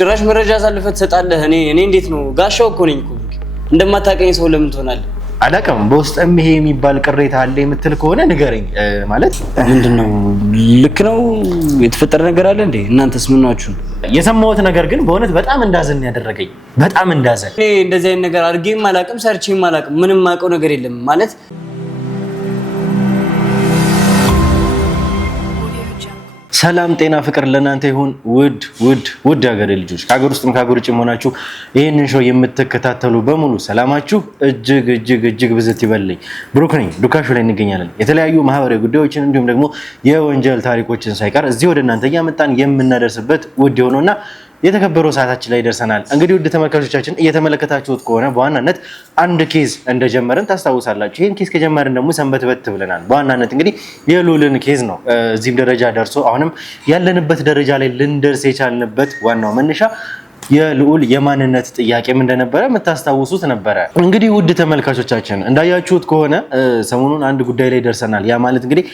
ጭራሽ መረጃ አሳልፈህ ትሰጣለህ። እኔ እንዴት ነው ጋሻው እኮ ነኝ እኮ እንደማታውቀኝ ሰው ለምን ትሆናለህ? አላውቅም። በውስጥም ይሄ የሚባል ቅሬታ አለ የምትል ከሆነ ንገረኝ። ማለት ምንድነው? ልክ ነው የተፈጠረ ነገር አለ እንዴ? እናንተስ ምን ናችሁ? የሰማሁት ነገር ግን በእውነት በጣም እንዳዘን ያደረገኝ በጣም እንዳዘን። እኔ እንደዚህ አይነት ነገር አድርጌም አላውቅም ሰርቼም አላውቅም። ምንም የማውቀው ነገር የለም ማለት ሰላም ጤና ፍቅር ለእናንተ ይሁን ውድ ሀገሬ ልጆች ከሀገር ውስጥም ከሀገር ውጭም ሆናችሁ ይህንን ሾው የምትከታተሉ በሙሉ ሰላማችሁ እጅግ ብዝት ይበልኝ። ብሩክ ነኝ። ዱካ ሾው ላይ እንገኛለን። የተለያዩ ማህበራዊ ጉዳዮችን እንዲሁም ደግሞ የወንጀል ታሪኮችን ሳይቀር እዚህ ወደ እናንተ እያመጣን የምናደርስበት ውድ የሆነውና የተከበረው ሰዓታችን ላይ ደርሰናል። እንግዲህ ውድ ተመልካቾቻችን እየተመለከታችሁት ከሆነ በዋናነት አንድ ኬዝ እንደጀመርን ታስታውሳላችሁ። ይህን ኬዝ ከጀመርን ደግሞ ሰንበትበት ብለናል። በዋናነት እንግዲህ የልዑልን ኬዝ ነው እዚህም ደረጃ ደርሶ አሁንም ያለንበት ደረጃ ላይ ልንደርስ የቻልንበት ዋናው መነሻ የልዑል የማንነት ጥያቄም እንደነበረ የምታስታውሱት ነበረ። እንግዲህ ውድ ተመልካቾቻችን እንዳያችሁት ከሆነ ሰሞኑን አንድ ጉዳይ ላይ ደርሰናል። ያ ማለት እንግዲህ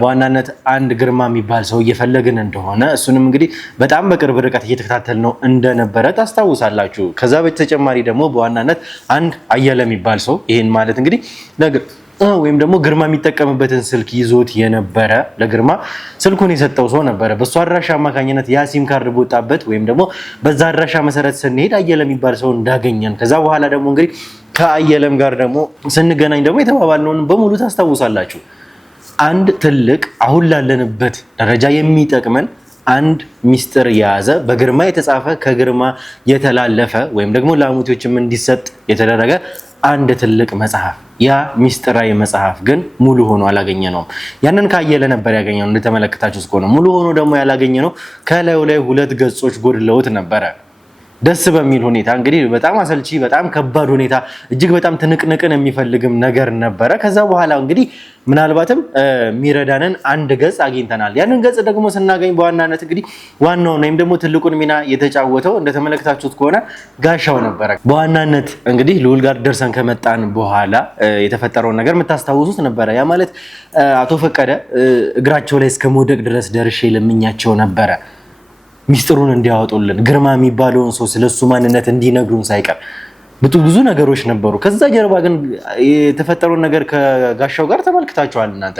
በዋናነት አንድ ግርማ የሚባል ሰው እየፈለግን እንደሆነ እሱንም እንግዲህ በጣም በቅርብ ርቀት እየተከታተል ነው እንደነበረ ታስታውሳላችሁ። ከዛ በተጨማሪ ደግሞ በዋናነት አንድ አየለ የሚባል ሰው ይህን ማለት እንግዲህ ወይም ደግሞ ግርማ የሚጠቀምበትን ስልክ ይዞት የነበረ ለግርማ ስልኩን የሰጠው ሰው ነበረ። በሱ አድራሻ አማካኝነት ያ ሲም ካርድ ቦጣበት ወይም ደግሞ በዛ አድራሻ መሰረት ስንሄድ አየለ የሚባል ሰው እንዳገኘን ከዛ በኋላ ደግሞ እንግዲህ ከአየለም ጋር ደግሞ ስንገናኝ ደግሞ የተባባልነውን በሙሉ ታስታውሳላችሁ። አንድ ትልቅ አሁን ላለንበት ደረጃ የሚጠቅመን አንድ ሚስጥር የያዘ በግርማ የተጻፈ ከግርማ የተላለፈ ወይም ደግሞ ለአሙቶችም እንዲሰጥ የተደረገ አንድ ትልቅ መጽሐፍ ያ ሚስጥራዊ መጽሐፍ ግን ሙሉ ሆኖ አላገኘነውም። ያንን ካየለ ነበር ያገኘነው። እንደተመለከታችሁ እስከሆነ ሙሉ ሆኖ ደግሞ ያላገኘነው ከላዩ ላይ 2 ገጾች ጎድለውት ነበረ። ደስ በሚል ሁኔታ እንግዲህ በጣም አሰልቺ በጣም ከባድ ሁኔታ እጅግ በጣም ትንቅንቅን የሚፈልግም ነገር ነበረ። ከዛ በኋላ እንግዲህ ምናልባትም የሚረዳንን አንድ ገጽ አግኝተናል። ያንን ገጽ ደግሞ ስናገኝ በዋናነት እንግዲህ ዋናውን ወይም ደግሞ ትልቁን ሚና የተጫወተው እንደተመለከታችሁት ከሆነ ጋሻው ነበረ። በዋናነት እንግዲህ ልዑል ጋር ደርሰን ከመጣን በኋላ የተፈጠረውን ነገር የምታስታውሱት ነበረ። ያ ማለት አቶ ፈቀደ እግራቸው ላይ እስከ መውደቅ ድረስ ደርሼ ለምኛቸው ነበረ ሚስጥሩን እንዲያወጡልን ግርማ የሚባለውን ሰው ስለሱ ማንነት እንዲነግሩን ሳይቀር ብዙ ነገሮች ነበሩ። ከዛ ጀርባ ግን የተፈጠረውን ነገር ከጋሻው ጋር ተመልክታችኋል እናንተ።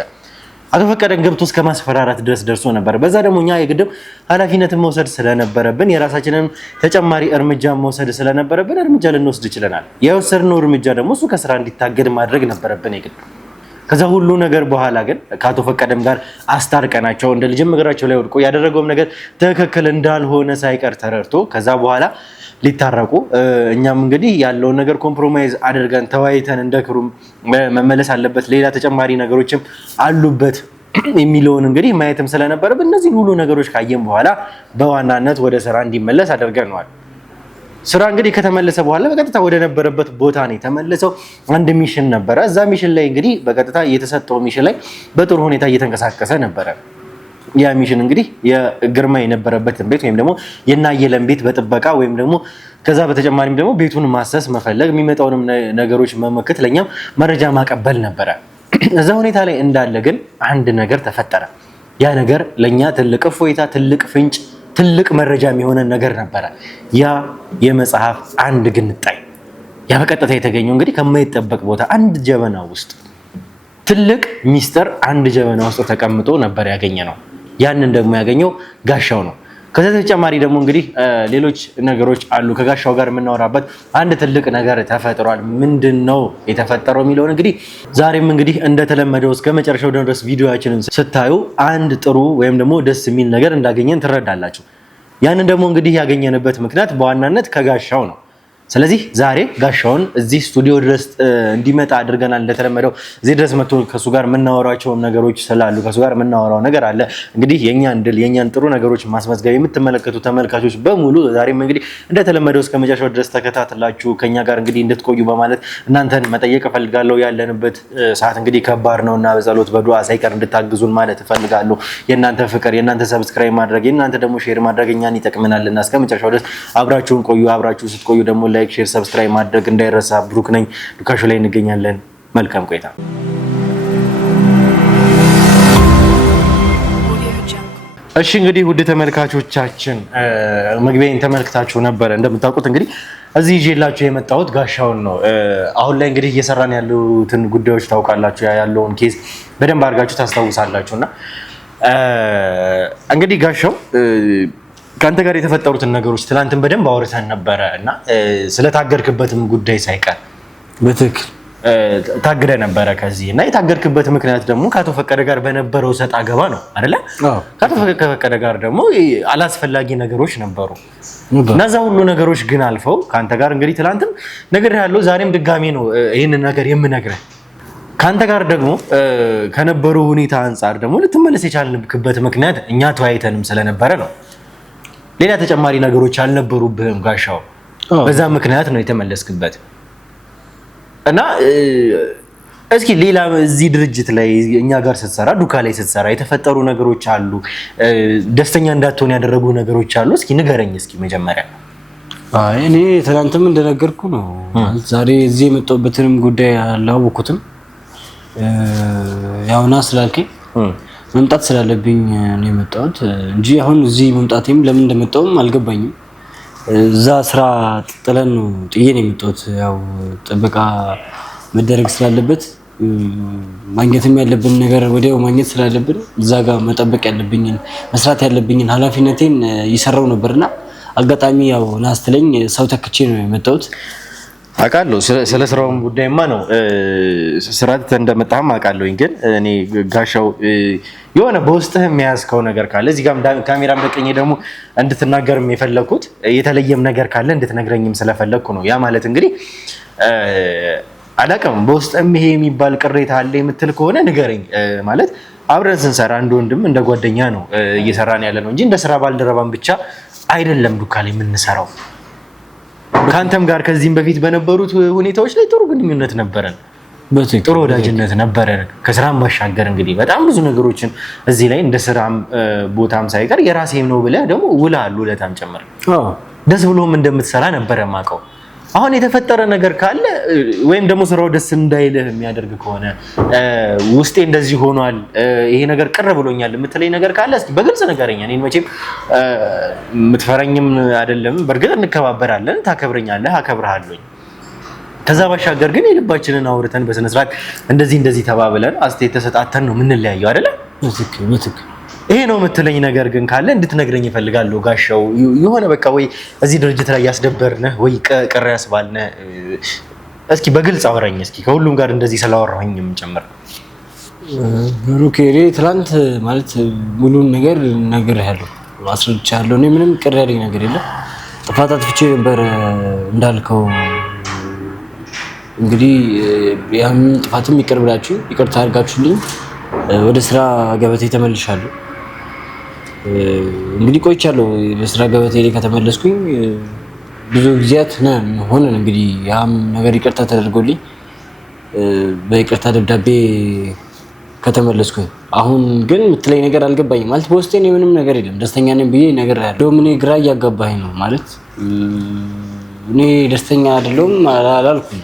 አቶ ፈቀደን ገብቶ እስከ ማስፈራራት ድረስ ደርሶ ነበር። በዛ ደግሞ እኛ የግድም ኃላፊነትን መውሰድ ስለነበረብን የራሳችንን ተጨማሪ እርምጃ መውሰድ ስለነበረብን እርምጃ ልንወስድ ይችላል። የወሰድነው እርምጃ ደግሞ እሱ ከስራ እንዲታገድ ማድረግ ነበረብን የግድ። ከዛ ሁሉ ነገር በኋላ ግን ከአቶ ፈቀደም ጋር አስታርቀናቸው እንደ ልጅም እግራቸው ላይ ወድቆ ያደረገውም ነገር ትክክል እንዳልሆነ ሳይቀር ተረድቶ ከዛ በኋላ ሊታረቁ እኛም እንግዲህ ያለውን ነገር ኮምፕሮማይዝ አድርገን ተወያይተን እንደክሩም መመለስ አለበት ሌላ ተጨማሪ ነገሮችም አሉበት የሚለውን እንግዲህ ማየትም ስለነበረብን እነዚህ ሁሉ ነገሮች ካየን በኋላ በዋናነት ወደ ስራ እንዲመለስ አድርገናል። ስራ እንግዲህ ከተመለሰ በኋላ በቀጥታ ወደ ነበረበት ቦታ ነው የተመለሰው። አንድ ሚሽን ነበረ። እዛ ሚሽን ላይ እንግዲህ በቀጥታ የተሰጠው ሚሽን ላይ በጥሩ ሁኔታ እየተንቀሳቀሰ ነበረ። ያ ሚሽን እንግዲህ የግርማ የነበረበትን ቤት ወይም ደግሞ የናየለን ቤት በጥበቃ ወይም ደግሞ ከዛ በተጨማሪም ደግሞ ቤቱን ማሰስ መፈለግ የሚመጣውንም ነገሮች መመከት ለኛም መረጃ ማቀበል ነበረ። እዛ ሁኔታ ላይ እንዳለ ግን አንድ ነገር ተፈጠረ። ያ ነገር ለኛ ትልቅ እፎይታ ትልቅ ፍንጭ ትልቅ መረጃ የሚሆነን ነገር ነበረ። ያ የመጽሐፍ አንድ ግንጣይ ያ በቀጥታ የተገኘው እንግዲህ ከማይጠበቅ ቦታ አንድ ጀበና ውስጥ ትልቅ ሚስጥር አንድ ጀበና ውስጥ ተቀምጦ ነበር ያገኘነው። ያንን ደግሞ ያገኘው ጋሻው ነው። ከዛ ተጨማሪ ደግሞ እንግዲህ ሌሎች ነገሮች አሉ። ከጋሻው ጋር የምናወራበት አንድ ትልቅ ነገር ተፈጥሯል። ምንድነው የተፈጠረው የሚለውን እንግዲህ ዛሬም እንግዲህ እንደተለመደው እስከ መጨረሻው ድረስ ቪዲዮአችንን ስታዩ አንድ ጥሩ ወይም ደግሞ ደስ የሚል ነገር እንዳገኘን ትረዳላችሁ። ያንን ደግሞ እንግዲህ ያገኘንበት ምክንያት በዋናነት ከጋሻው ነው። ስለዚህ ዛሬ ጋሻውን እዚህ ስቱዲዮ ድረስ እንዲመጣ አድርገናል። እንደተለመደው እዚህ ድረስ መጥቶ ከሱ ጋር የምናወራቸው ነገሮች ስላሉ ከሱ ጋር የምናወራው ነገር አለ። እንግዲህ የኛን ድል የኛን ጥሩ ነገሮች ማስመዝገብ የምትመለከቱ ተመልካቾች በሙሉ ዛሬም እንግዲህ እንደተለመደው እስከ መጨረሻው ድረስ ተከታትላችሁ ከኛ ጋር እንግዲህ እንድትቆዩ በማለት እናንተን መጠየቅ እፈልጋለሁ። ያለንበት ሰዓት እንግዲህ ከባድ ነውና በጸሎት በዱዓ ሳይቀር እንድታግዙን ማለት እፈልጋለሁ። የእናንተ ፍቅር የእናንተ ሰብስክራይብ ማድረግ የእናንተ ደግሞ ሼር ማድረግ እኛን ይጠቅመናልና እስከ መጨረሻው ድረስ አብራችሁን ቆዩ። አብራችሁ ስትቆዩ ደግሞ ላይክ ሼር ሰብስክራይብ ማድረግ እንዳይረሳ። ብሩክ ነኝ። ዱካ ሾው ላይ እንገኛለን። መልካም ቆይታ። እሺ እንግዲህ ውድ ተመልካቾቻችን መግቢያውን ተመልክታችሁ ነበር። እንደምታውቁት እንግዲህ እዚህ ይዤላችሁ የመጣሁት ጋሻውን ነው። አሁን ላይ እንግዲህ እየሰራን ያሉትን ጉዳዮች ታውቃላችሁ፣ ያለውን ኬዝ በደንብ አድርጋችሁ ታስታውሳላችሁና እንግዲህ ጋሻው ከአንተ ጋር የተፈጠሩትን ነገሮች ትናንትን በደንብ አውርተን ነበረ እና ስለታገድክበትም ጉዳይ ሳይቀር በትክክል ታግደ ነበረ ከዚህ እና የታገድክበት ምክንያት ደግሞ ከአቶ ፈቀደ ጋር በነበረው ሰጥ አገባ ነው አይደለ? ከአቶ ፈቀደ ጋር ደግሞ አላስፈላጊ ነገሮች ነበሩ። እነዛ ሁሉ ነገሮች ግን አልፈው ከአንተ ጋር እንግዲህ ትናንትም ነግሬሃለሁ፣ ዛሬም ድጋሜ ነው ይህንን ነገር የምነግርህ። ከአንተ ጋር ደግሞ ከነበሩ ሁኔታ አንጻር ደግሞ ልትመለስ የቻልንበት ምክንያት እኛ ተወያይተንም ስለነበረ ነው። ሌላ ተጨማሪ ነገሮች አልነበሩብህም ጋሻው፣ በዛ ምክንያት ነው የተመለስክበት። እና እስኪ ሌላ እዚህ ድርጅት ላይ እኛ ጋር ስትሰራ ዱካ ላይ ስትሰራ የተፈጠሩ ነገሮች አሉ፣ ደስተኛ እንዳትሆን ያደረጉ ነገሮች አሉ። እስኪ ንገረኝ እስኪ መጀመሪያ። እኔ ትናንትም እንደነገርኩ ነው። ዛሬ እዚህ የመጣሁበትንም ጉዳይ አላወኩትም። ያውና ስላልከኝ መምጣት ስላለብኝ ነው የመጣሁት እንጂ አሁን እዚህ መምጣቴም ለምን እንደመጣሁም አልገባኝም። እዛ ስራ ጥለን ነው ጥዬ ነው የመጣሁት። ያው ጥበቃ መደረግ ስላለበት ማግኘትም ያለብን ነገር ወዲያው ማግኘት ስላለብን እዛ ጋር መጠበቅ ያለብኝን መስራት ያለብኝን ኃላፊነቴን ይሰራው ነበርና አጋጣሚ ያው ናስትለኝ ሰው ተክቼ ነው የመጣሁት። አውቃለሁ ስለ ስራውም ጉዳይማ ነው ስራት እንደመጣህም አውቃለሁኝ። ግን እኔ ጋሻው የሆነ በውስጥህ የሚያዝከው ነገር ካለ እዚህ ጋር ካሜራም በቀኝ ደግሞ እንድትናገርም የፈለኩት የተለየም ነገር ካለ እንድትነግረኝም ስለፈለኩ ነው። ያ ማለት እንግዲህ አላውቅም በውስጥም ይሄ የሚባል ቅሬታ አለ የምትል ከሆነ ንገረኝ። ማለት አብረን ስንሰራ እንደ ወንድም እንደ ጓደኛ ነው እየሰራን ያለ ነው እንጂ እንደ ስራ ባልደረባም ብቻ አይደለም ዱካ ላይ የምንሰራው። ከአንተም ጋር ከዚህም በፊት በነበሩት ሁኔታዎች ላይ ጥሩ ግንኙነት ነበረን፣ ጥሩ ወዳጅነት ነበረን። ከስራም ባሻገር እንግዲህ በጣም ብዙ ነገሮችን እዚህ ላይ እንደ ስራም ቦታም ሳይቀር የራሴም ነው ብለህ ደግሞ ውለታም ጨምር ደስ ብሎም እንደምትሰራ ነበረ የማውቀው። አሁን የተፈጠረ ነገር ካለ ወይም ደግሞ ስራው ደስ እንዳይልህ የሚያደርግ ከሆነ ውስጤ እንደዚህ ሆኗል፣ ይሄ ነገር ቅር ብሎኛል የምትለኝ ነገር ካለ እስኪ በግልጽ ንገረኝ። እኔን መቼም የምትፈረኝም አይደለም። በእርግጥ እንከባበራለን፣ ታከብረኛለህ፣ አከብርሃለሁ። ከዛ ባሻገር ግን የልባችንን አውርተን በስነ ስርዓት እንደዚህ ተባብለን አስተያየት ተሰጣተን ነው የምንለያየው አይደለ? በትክክል ይሄ ነው የምትለኝ ነገር ግን ካለ እንድትነግረኝ እፈልጋለሁ ጋሻው። የሆነ በቃ ወይ እዚህ ድርጅት ላይ ያስደበርነህ ወይ ቅር ያስባልነህ እስኪ በግልጽ አወራኝ እስኪ፣ ከሁሉም ጋር እንደዚህ ስላወራሁኝም ጭምር። ብሩክ ትላንት ማለት ሙሉን ነገር ነግሬሃለሁ፣ አስረድቻለሁ። እኔ ምንም ቅር ያለኝ ነገር የለም። ጥፋት አጥፍቼ ነበር እንዳልከው። እንግዲህ ያን ጥፋትም ይቅር ብላችሁ ይቅርታ አድርጋችሁልኝ ወደ ስራ ገበቴ ተመልሻለሁ። እንግዲህ ቆይቻለሁ በስራ ገበቴ ላይ ከተመለስኩኝ ብዙ ጊዜያት ሆነን እንግዲህ ያም ነገር ይቅርታ ተደርጎልኝ በይቅርታ ደብዳቤ ከተመለስኩኝ። አሁን ግን የምትለኝ ነገር አልገባኝም። ማለት በውስጤ ነው ምንም ነገር የለም፣ ደስተኛ ነኝ ብዬ ነገር ያለው እኔ ግራ እያጋባኝ ነው። ማለት እኔ ደስተኛ አይደለሁም አላልኩም።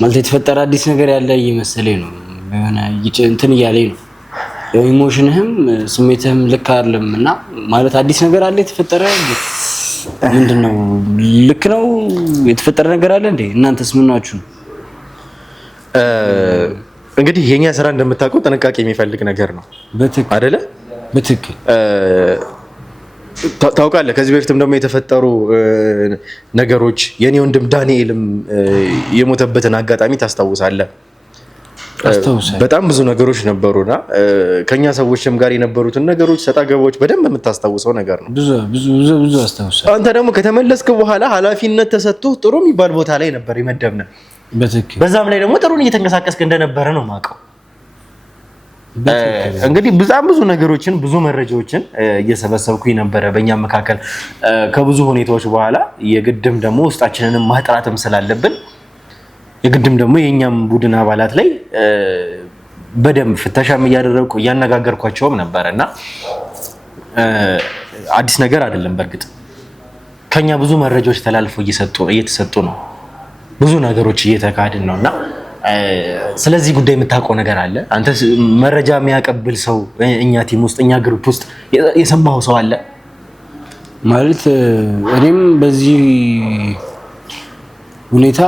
ማለት የተፈጠረ አዲስ ነገር ያለ እየመሰለኝ ነው። የሆነ እንትን እያለኝ ነው። ኢሞሽንህም ስሜትህም ልክ አይደለም እና ማለት አዲስ ነገር አለ የተፈጠረ። ምንድነው? ልክ ነው የተፈጠረ ነገር አለ እንዴ? እናንተስ ምን ናችሁ? እንግዲህ የኛ ስራ እንደምታውቀው ጥንቃቄ የሚፈልግ ነገር ነው አይደለ? በትክክል ታውቃለህ። ከዚህ በፊትም ደግሞ የተፈጠሩ ነገሮች የኔ ወንድም ዳንኤልም የሞተበትን አጋጣሚ ታስታውሳለህ? በጣም ብዙ ነገሮች ነበሩና ከኛ ሰዎችም ጋር የነበሩትን ነገሮች ሰጣ ገባዎች በደንብ የምታስታውሰው ነገር ነው። ብዙ አስታውሳለሁ። አንተ ደግሞ ከተመለስክ በኋላ ኃላፊነት ተሰጥቶ ጥሩ የሚባል ቦታ ላይ ነበር የመደብነው። በትክክል በዛም ላይ ደግሞ ጥሩን እየተንቀሳቀስክ እንደነበረ ነው የማውቀው። እንግዲህ በጣም ብዙ ነገሮችን ብዙ መረጃዎችን እየሰበሰብኩኝ ነበረ በእኛ መካከል። ከብዙ ሁኔታዎች በኋላ የግድም ደግሞ ውስጣችንንም ማጥራትም ስላለብን የግድም ደግሞ የኛም ቡድን አባላት ላይ በደንብ ፍተሻም እያደረግኩ እያነጋገርኳቸውም ነበርና አዲስ ነገር አይደለም። በእርግጥ ከኛ ብዙ መረጃዎች ተላልፈው እየተሰጡ ነው። ብዙ ነገሮች እየተካሄድን ነውና ስለዚህ ጉዳይ የምታውቀው ነገር አለ? አንተ መረጃ የሚያቀብል ሰው እኛ ቲም ውስጥ እኛ ግሩፕ ውስጥ የሰማው ሰው አለ ማለት? እኔም በዚህ ሁኔታ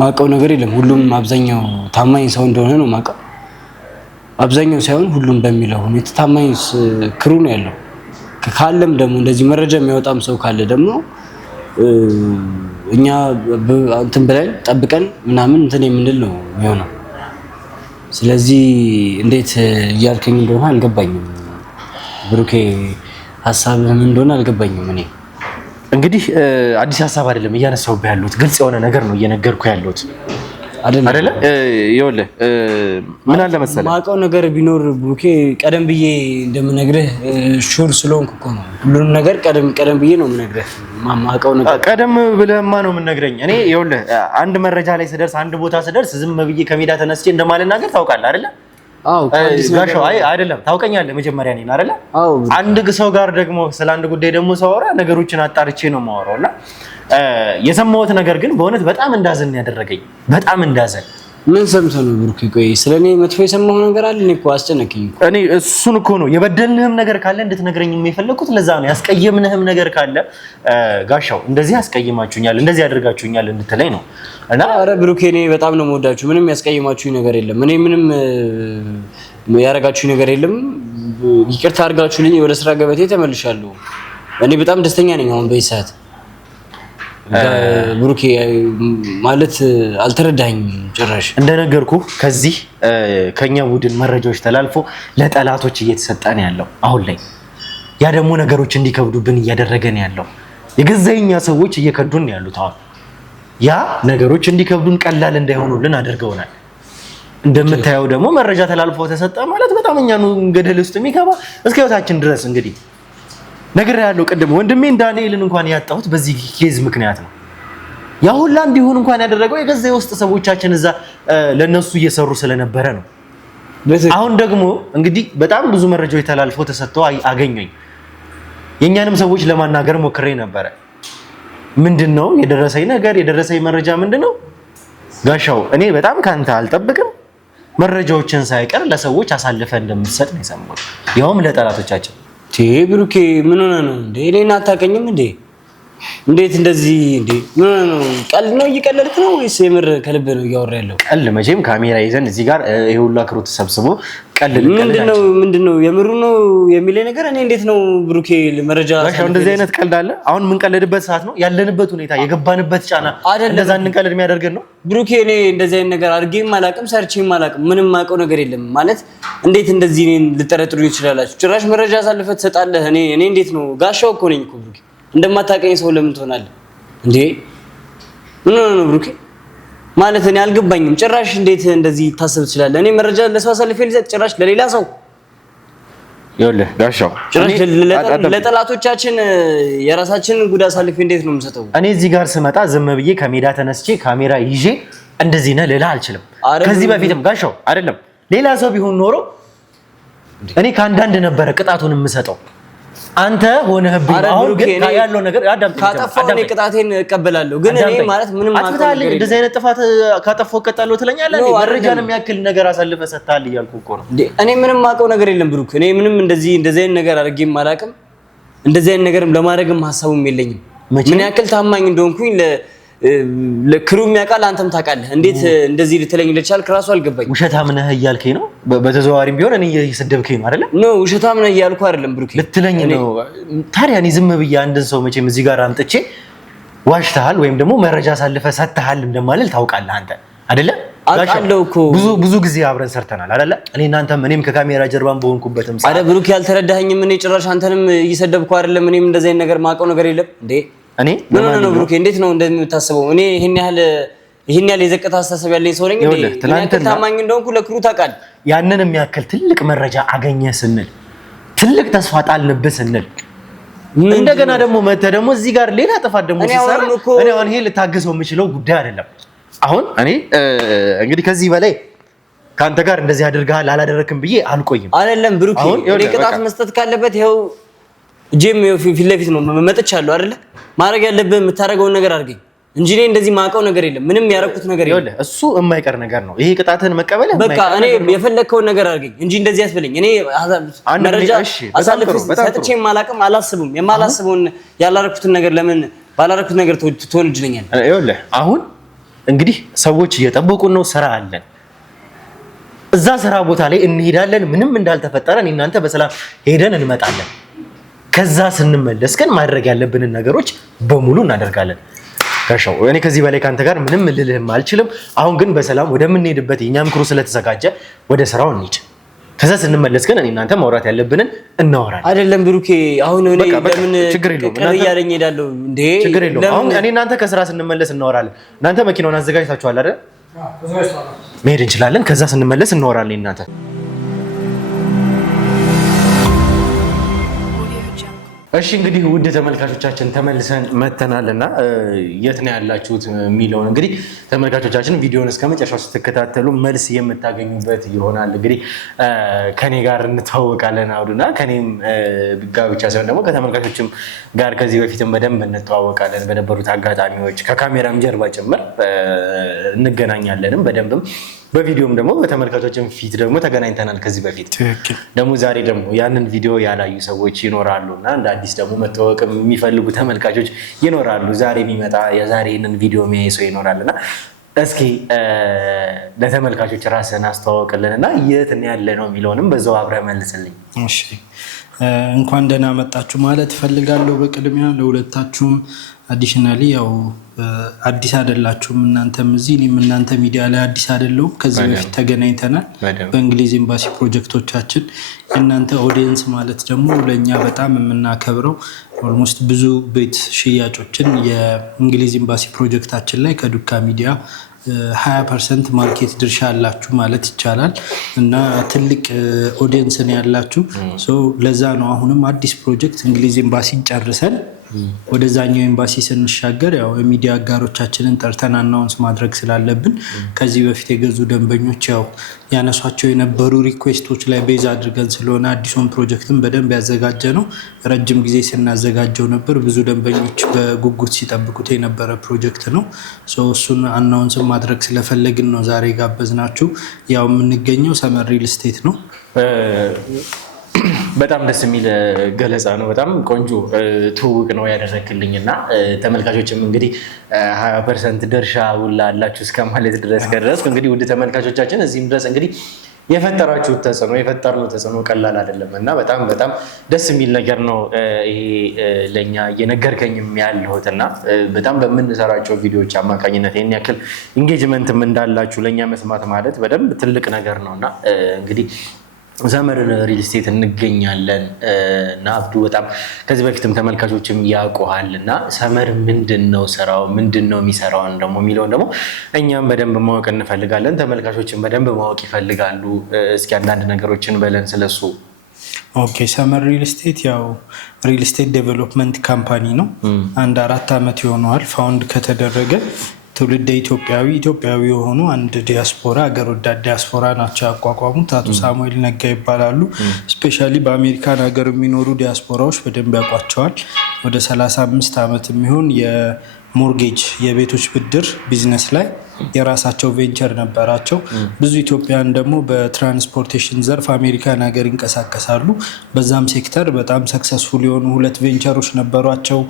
ማውቀው ነገር የለም። ሁሉም አብዛኛው ታማኝ ሰው እንደሆነ ነው ማውቀው። አብዛኛው ሳይሆን ሁሉም በሚለው ሁኔታ ታማኝ ክሩ ነው ያለው። ካለም ደግሞ እንደዚህ መረጃ የሚያወጣም ሰው ካለ ደግሞ እኛ እንትን ብለን ጠብቀን ምናምን እንትን የምንል ነው የሚሆነው። ስለዚህ እንዴት እያልከኝ እንደሆነ አልገባኝም ብሩኬ፣ ሀሳብህ ምን እንደሆነ አልገባኝም። እኔ እንግዲህ አዲስ ሀሳብ አይደለም እያነሳሁብህ ያለሁት፣ ግልጽ የሆነ ነገር ነው እየነገርኩ ያለሁት አይደለ? ይኸውልህ ምን አለ መሰለህ ማውቀው ነገር ቢኖር ብሩኬ ቀደም ብዬ እንደምነግርህ ሹር ስለሆንኩ እኮ ነው። ሁሉንም ነገር ቀደም ብዬ ነው የምነግርህ። ማውቀው ነገር ቀደም ብለህማ ነው የምነግረኝ። እኔ ይኸውልህ አንድ መረጃ ላይ ስደርስ፣ አንድ ቦታ ስደርስ ዝም ብዬ ከሜዳ ተነስቼ እንደማልናገር ታውቃለህ አይደለ? አዎ ጋሻው አይደለም ታውቀኛለህ፣ መጀመሪያ እኔን አይደለ? አንድ ሰው ጋር ደግሞ ስለ አንድ ጉዳይ ደግሞ ሳወራ ነገሮችን አጣርቼ ነው የማወራውና የሰማሁት ነገር ግን በእውነት በጣም እንዳዘን ያደረገኝ፣ በጣም እንዳዘን። ምን ሰምተህ ነው ብሩክ? ቆይ ስለኔ መጥፎ የሰማኸው ነገር አለ? እኔ እኮ አስጨነቀኝ እኮ። እኔ እሱን እኮ ነው የበደልንህም ነገር ካለ እንድትነግረኝ የፈለኩት፣ ለዛ ነው። ያስቀየምንህም ነገር ካለ ጋሻው እንደዚህ ያስቀይማችሁኛል፣ እንደዚህ ያደርጋችሁኛል እንድትለኝ ነው። እና ኧረ ብሩክ እኔ በጣም ነው የምወዳችሁ። ምንም ያስቀይማችሁኝ ነገር የለም። እኔ ምንም ያደረጋችሁኝ ነገር የለም። ይቅርታ አድርጋችሁልኝ ወደ ስራ ገበቴ ተመልሻለሁ። እኔ በጣም ደስተኛ ነኝ አሁን በዚህ ሰዓት። ብሩኬ ማለት አልተረዳኸኝም ጭራሽ። እንደነገርኩ ከዚህ ከኛ ቡድን መረጃዎች ተላልፎ ለጠላቶች እየተሰጠ ነው ያለው አሁን ላይ። ያ ደግሞ ነገሮች እንዲከብዱብን እያደረገ ነው ያለው። የገዛኛ ሰዎች እየከዱን ነው ያሉት አሁን። ያ ነገሮች እንዲከብዱን ቀላል እንዳይሆኑልን አድርገውናል። እንደምታየው ደግሞ መረጃ ተላልፎ ተሰጠ ማለት በጣም እኛን ገደል ውስጥ የሚገባ እስከ ህይወታችን ድረስ እንግዲህ ነገር ያለው ቅድም ወንድሜን ዳንኤልን እንኳን ያጣሁት በዚህ ኬዝ ምክንያት ነው። ያ ሁላ እንዲሆን እንኳን ያደረገው የገዛ የውስጥ ሰዎቻችን እዛ ለነሱ እየሰሩ ስለነበረ ነው። አሁን ደግሞ እንግዲህ በጣም ብዙ መረጃዎች ተላልፈው ተሰጥተው አገኘኝ። የኛንም ሰዎች ለማናገር ሞክሬ ነበረ። ምንድነው የደረሰኝ ነገር? የደረሰኝ መረጃ ምንድነው? ጋሻው እኔ በጣም ካንተ አልጠብቅም፣ መረጃዎችን ሳይቀር ለሰዎች አሳልፈ እንደምትሰጥ ነው የሰማሁት፣ ያውም ለጠላቶቻችን። ብሩኬ ምን ሆነ ነው እንዴ? እኔን አታውቀኝም እንዴ? እንዴት እንደዚህ እንዴ? ምን ሆነ ነው? ቀልድ ነው እየቀለድክ ነው ወይስ የምር ከልብ ነው እያወራ ያለው? ቀልድ መቼም ካሜራ ይዘን እዚህ ጋር ይሄ ሁሉ አክሮ ተሰብስቦ ቀልድ ምንድነው የምሩ ነው የሚለኝ ነገር። እኔ እንዴት ነው ብሩኬ መረጃ እንደዚህ አይነት ቀልድ አለ? አሁን የምንቀልድበት ሰዓት ነው ያለንበት ሁኔታ የገባንበት ጫና እንደዛ እንቀልድ የሚያደርገን ነው ብሩኬ። እኔ እንደዚህ አይነት ነገር አድርጌም አላውቅም፣ ሰርቼም አላውቅም። ምንም ማውቀው ነገር የለም ማለት እንዴት እንደዚህ እኔን ልጠረጥሩ ይችላላችሁ? ጭራሽ መረጃ አሳልፈህ ትሰጣለህ። እኔ እንዴት ነው? ጋሻው እኮ ነኝ እኮ ብሩኬ። እንደማታውቀኝ ሰው ለምን ትሆናለህ እንዴ? ምን ነው ብሩኬ ማለት እኔ አልገባኝም ጭራሽ። እንዴት እንደዚህ ታስብ ትችላለህ? እኔ መረጃ ለሰው አሳልፌ ልሰጥ ጭራሽ ለሌላ ሰው? ይኸውልህ ጋሻው ጭራሽ ለጠላቶቻችን የራሳችንን ጉዳይ አሳልፌ እንዴት ነው የምሰጠው? እኔ እዚህ ጋር ስመጣ ዝም ብዬ ከሜዳ ተነስቼ ካሜራ ይዤ እንደዚህ ነህ ልልህ አልችልም። ከዚህ በፊትም ጋሻው አይደለም ሌላ ሰው ቢሆን ኖሮ እኔ ከአንዳንድ ነበረ ቅጣቱን የምሰጠው። አንተ ሆነህብኝ አሁን ግን ያለው ነገር ካጠፋው እኔ ቅጣቴን እቀበላለሁ። ግን እኔ ማለት ምንም አጥፍተሃል፣ እንደዚህ አይነት ጥፋት ካጠፋው እቀጣለሁ ትለኛለህ? መረጃን የሚያክል ነገር አሳልፈህ ሰጥተሃል እያልኩ እኮ ነው። እኔ ምንም ማውቀው ነገር የለም ብሩክ። እኔ ምንም እንደዚህ አይነት ነገር አድርጌም አላውቅም። እንደዚህ አይነት ነገርም ለማድረግም ሀሳቡም የለኝም። ምን ያክል ታማኝ እንደሆንኩኝ ለክሩ የሚያውቃል፣ አንተም ታውቃለህ። እንዴት እንደዚህ ልትለኝ ልቻልክ ራሱ አልገባኝም። ውሸታም ነህ እያልከኝ ነው? በተዘዋዋሪም ቢሆን እኔ እየሰደብከኝ ነው አይደለ? ኖ ውሸታም ነህ እያልኩ አይደለም ብሩክ ልትለኝ ነው። ታዲያ እኔ ዝም ብዬ አንድን ሰው መቼም እዚህ ጋር አምጥቼ ዋሽተሃል ወይም ደግሞ መረጃ አሳልፈህ ሰጥተሃል እንደማልል ታውቃለህ አንተ አይደለ? አውቃለሁ እኮ ብዙ ጊዜ አብረን ሰርተናል አይደለ? እኔ እናንተም እኔም ከካሜራ ጀርባን በሆንኩበትም አይደል ብሩክ? ያልተረዳኸኝም እኔ ጭራሽ አንተንም እየሰደብኩ አይደለም። እኔም እንደዚህ አይነት ነገር ማውቀው ነገር የለም እንዴ። እኔ ነው ብሩክ፣ እንዴት ነው እንደምታስበው? እኔ ይሄን ያህል የዘቀታ አስተሳሰብ ያለኝ ሰው ነኝ እንዴ? ትናንትና ታማኝ እንደሆንኩ ለክሩ ታውቃለህ። ያንን የሚያክል ትልቅ መረጃ አገኘ ስንል፣ ትልቅ ተስፋ ጣልንብህ ስንል፣ እንደገና ደግሞ መተህ ደግሞ እዚህ ጋር ሌላ ጥፋት ደግሞ ሲሰራ እኔ አሁን ይሄ ልታገሰው የምችለው ጉዳይ አይደለም። አሁን እኔ እንግዲህ ከዚህ በላይ ከአንተ ጋር እንደዚህ አድርገሃል አላደረክም ብዬ አልቆይም። አይደለም ብሩክ፣ እኔ ቅጣት መስጠት ካለበት ይኸው እጄም ፊት ለፊት ነው መጥቻለሁ አይደለ? ማድረግ ያለብህ የምታደርገውን ነገር አድርገኝ እንጂ እኔ እንደዚህ ማውቀው ነገር የለም። ምንም ያደረኩት ነገር የለም። እሱ የማይቀር ነገር ነው። ይሄ ቅጣትን መቀበል በቃ እኔ የፈለግከውን ነገር አድርገኝ እንጂ እንደዚህ ያስብለኝ። እኔ መረጃ አሳልፍ ሰጥቼም አላውቅም፣ አላስብም። የማላስበውን ያላረኩትን ነገር ለምን ባላረኩት ነገር ትወንጅለኛለህ? ይኸውልህ አሁን እንግዲህ ሰዎች እየጠበቁን ነው። ስራ አለን። እዛ ስራ ቦታ ላይ እንሄዳለን። ምንም እንዳልተፈጠረ እናንተ በሰላም ሄደን እንመጣለን። ከዛ ስንመለስ ግን ማድረግ ያለብንን ነገሮች በሙሉ እናደርጋለን። ከሻው እኔ ከዚህ በላይ ካንተ ጋር ምንም ልልህም አልችልም። አሁን ግን በሰላም ወደምንሄድበት የኛም ክሩ ስለተዘጋጀ ወደ ስራው እንሂድ። ከዛ ስንመለስ ግን እናንተ ማውራት ያለብንን እናወራለን። አይደለም ብሩኬ፣ አሁን እኔ ለምን ችግር የለውም ያለኝ ሄዳለሁ እንዴ? ችግር የለውም። አሁን እኔ እናንተ ከስራ ስንመለስ እናወራለን። እናንተ መኪናውን አዘጋጅታችኋል አይደል? መሄድ እንችላለን። ከዛ ስንመለስ እናወራለን እናንተ እሺ እንግዲህ ውድ ተመልካቾቻችን ተመልሰን መተናልና የት ነው ያላችሁት የሚለውን እንግዲህ ተመልካቾቻችን ቪዲዮውን እስከ መጨረሻው ስትከታተሉ መልስ የምታገኙበት ይሆናል። እንግዲህ ከኔ ጋር እንተዋወቃለን አውዱና ከኔም ጋር ብቻ ሳይሆን ደግሞ ከተመልካቾችም ጋር ከዚህ በፊትም በደንብ እንተዋወቃለን። በነበሩት አጋጣሚዎች ከካሜራም ጀርባ ጭምር እንገናኛለንም በደንብም በቪዲዮም ደግሞ በተመልካቾችም ፊት ደግሞ ተገናኝተናል ከዚህ በፊት ደግሞ ዛሬ ደግሞ ያንን ቪዲዮ ያላዩ ሰዎች ይኖራሉና እንደ አዲስ ደግሞ መተዋወቅም የሚፈልጉ ተመልካቾች ይኖራሉ። ዛሬ የሚመጣ የዛሬንን ቪዲዮ የሚያይ ሰው ይኖራልና እስኪ ለተመልካቾች ራስህን አስተዋወቅልንና የት ነው ያለ ነው የሚለውንም በዛው አብረህ መልስልኝ። እሺ እንኳን ደህና መጣችሁ ማለት ፈልጋለሁ። በቅድሚያ ለሁለታችሁም አዲሽናሊ ያው አዲስ አይደላችሁም እናንተም እዚህ እኔም እናንተ ሚዲያ ላይ አዲስ አይደለሁም። ከዚህ በፊት ተገናኝተናል በእንግሊዝ ኤምባሲ ፕሮጀክቶቻችን። የእናንተ ኦዲየንስ ማለት ደግሞ ለእኛ በጣም የምናከብረው ኦልሞስት ብዙ ቤት ሽያጮችን የእንግሊዝ ኤምባሲ ፕሮጀክታችን ላይ ከዱካ ሚዲያ 20% ማርኬት ድርሻ አላችሁ ማለት ይቻላል እና ትልቅ ኦዲየንስ ነው ያላችሁ። ለዛ ነው አሁንም አዲስ ፕሮጀክት እንግሊዝ ኤምባሲን ጨርሰን ወደዛኛው ኤምባሲ ስንሻገር ያው የሚዲያ አጋሮቻችንን ጠርተን አናውንስ ማድረግ ስላለብን ከዚህ በፊት የገዙ ደንበኞች ያው ያነሷቸው የነበሩ ሪኩዌስቶች ላይ ቤዝ አድርገን ስለሆነ አዲሱን ፕሮጀክትን በደንብ ያዘጋጀ ነው። ረጅም ጊዜ ስናዘጋጀው ነበር። ብዙ ደንበኞች በጉጉት ሲጠብቁት የነበረ ፕሮጀክት ነው። እሱን አናውንስ ማድረግ ስለፈለግን ነው ዛሬ ጋበዝናችሁ። ያው የምንገኘው ሰመር ሪል ስቴት ነው። በጣም ደስ የሚል ገለጻ ነው። በጣም ቆንጆ ትውውቅ ነው ያደረክልኝ እና ተመልካቾችም እንግዲህ 20% ድርሻ ውላ አላችሁ እስከ ማለት ድረስ ከደረስኩ እንግዲህ ውድ ተመልካቾቻችን እዚህም ድረስ እንግዲህ የፈጠራችሁት ተጽዕኖ የፈጠርነው ተጽዕኖ ቀላል አይደለም እና በጣም በጣም ደስ የሚል ነገር ነው ይሄ ለእኛ እየነገርከኝም ያለሁት እና በጣም በምንሰራቸው ቪዲዮዎች አማካኝነት ይህን ያክል ኢንጌጅመንትም እንዳላችሁ ለእኛ መስማት ማለት በደንብ ትልቅ ነገር ነው እና እንግዲህ ሰመር ሪል ስቴት እንገኛለን እና አብዱ በጣም ከዚህ በፊትም ተመልካቾችም ያውቁሃል እና ሰመር ምንድን ነው ስራው ምንድን ነው የሚሰራውን ደግሞ የሚለውን ደግሞ እኛም በደንብ ማወቅ እንፈልጋለን። ተመልካቾችን በደንብ ማወቅ ይፈልጋሉ። እስኪ አንዳንድ ነገሮችን በለን ስለሱ። ኦኬ ሰመር ሪል ስቴት ያው ሪል ስቴት ዴቨሎፕመንት ካምፓኒ ነው። 1-4 ዓመት ይሆነዋል ፋውንድ ከተደረገ። ትውልደ ኢትዮጵያዊ የሆኑ አንድ ዲያስፖራ አገር ወዳድ ዲያስፖራ ናቸው ያቋቋሙት። አቶ ሳሙኤል ነጋ ይባላሉ። ስፔሻሊ በአሜሪካን ሀገር የሚኖሩ ዲያስፖራዎች በደንብ ያውቋቸዋል። ወደ 35 ዓመት የሚሆን የሞርጌጅ የቤቶች ብድር ቢዝነስ ላይ የራሳቸው ቬንቸር ነበራቸው። ብዙ ኢትዮጵያን ደግሞ በትራንስፖርቴሽን ዘርፍ አሜሪካን ሀገር ይንቀሳቀሳሉ። በዛም ሴክተር በጣም ሰክሰስፉል የሆኑ 2 ቬንቸሮች ነበሯቸው።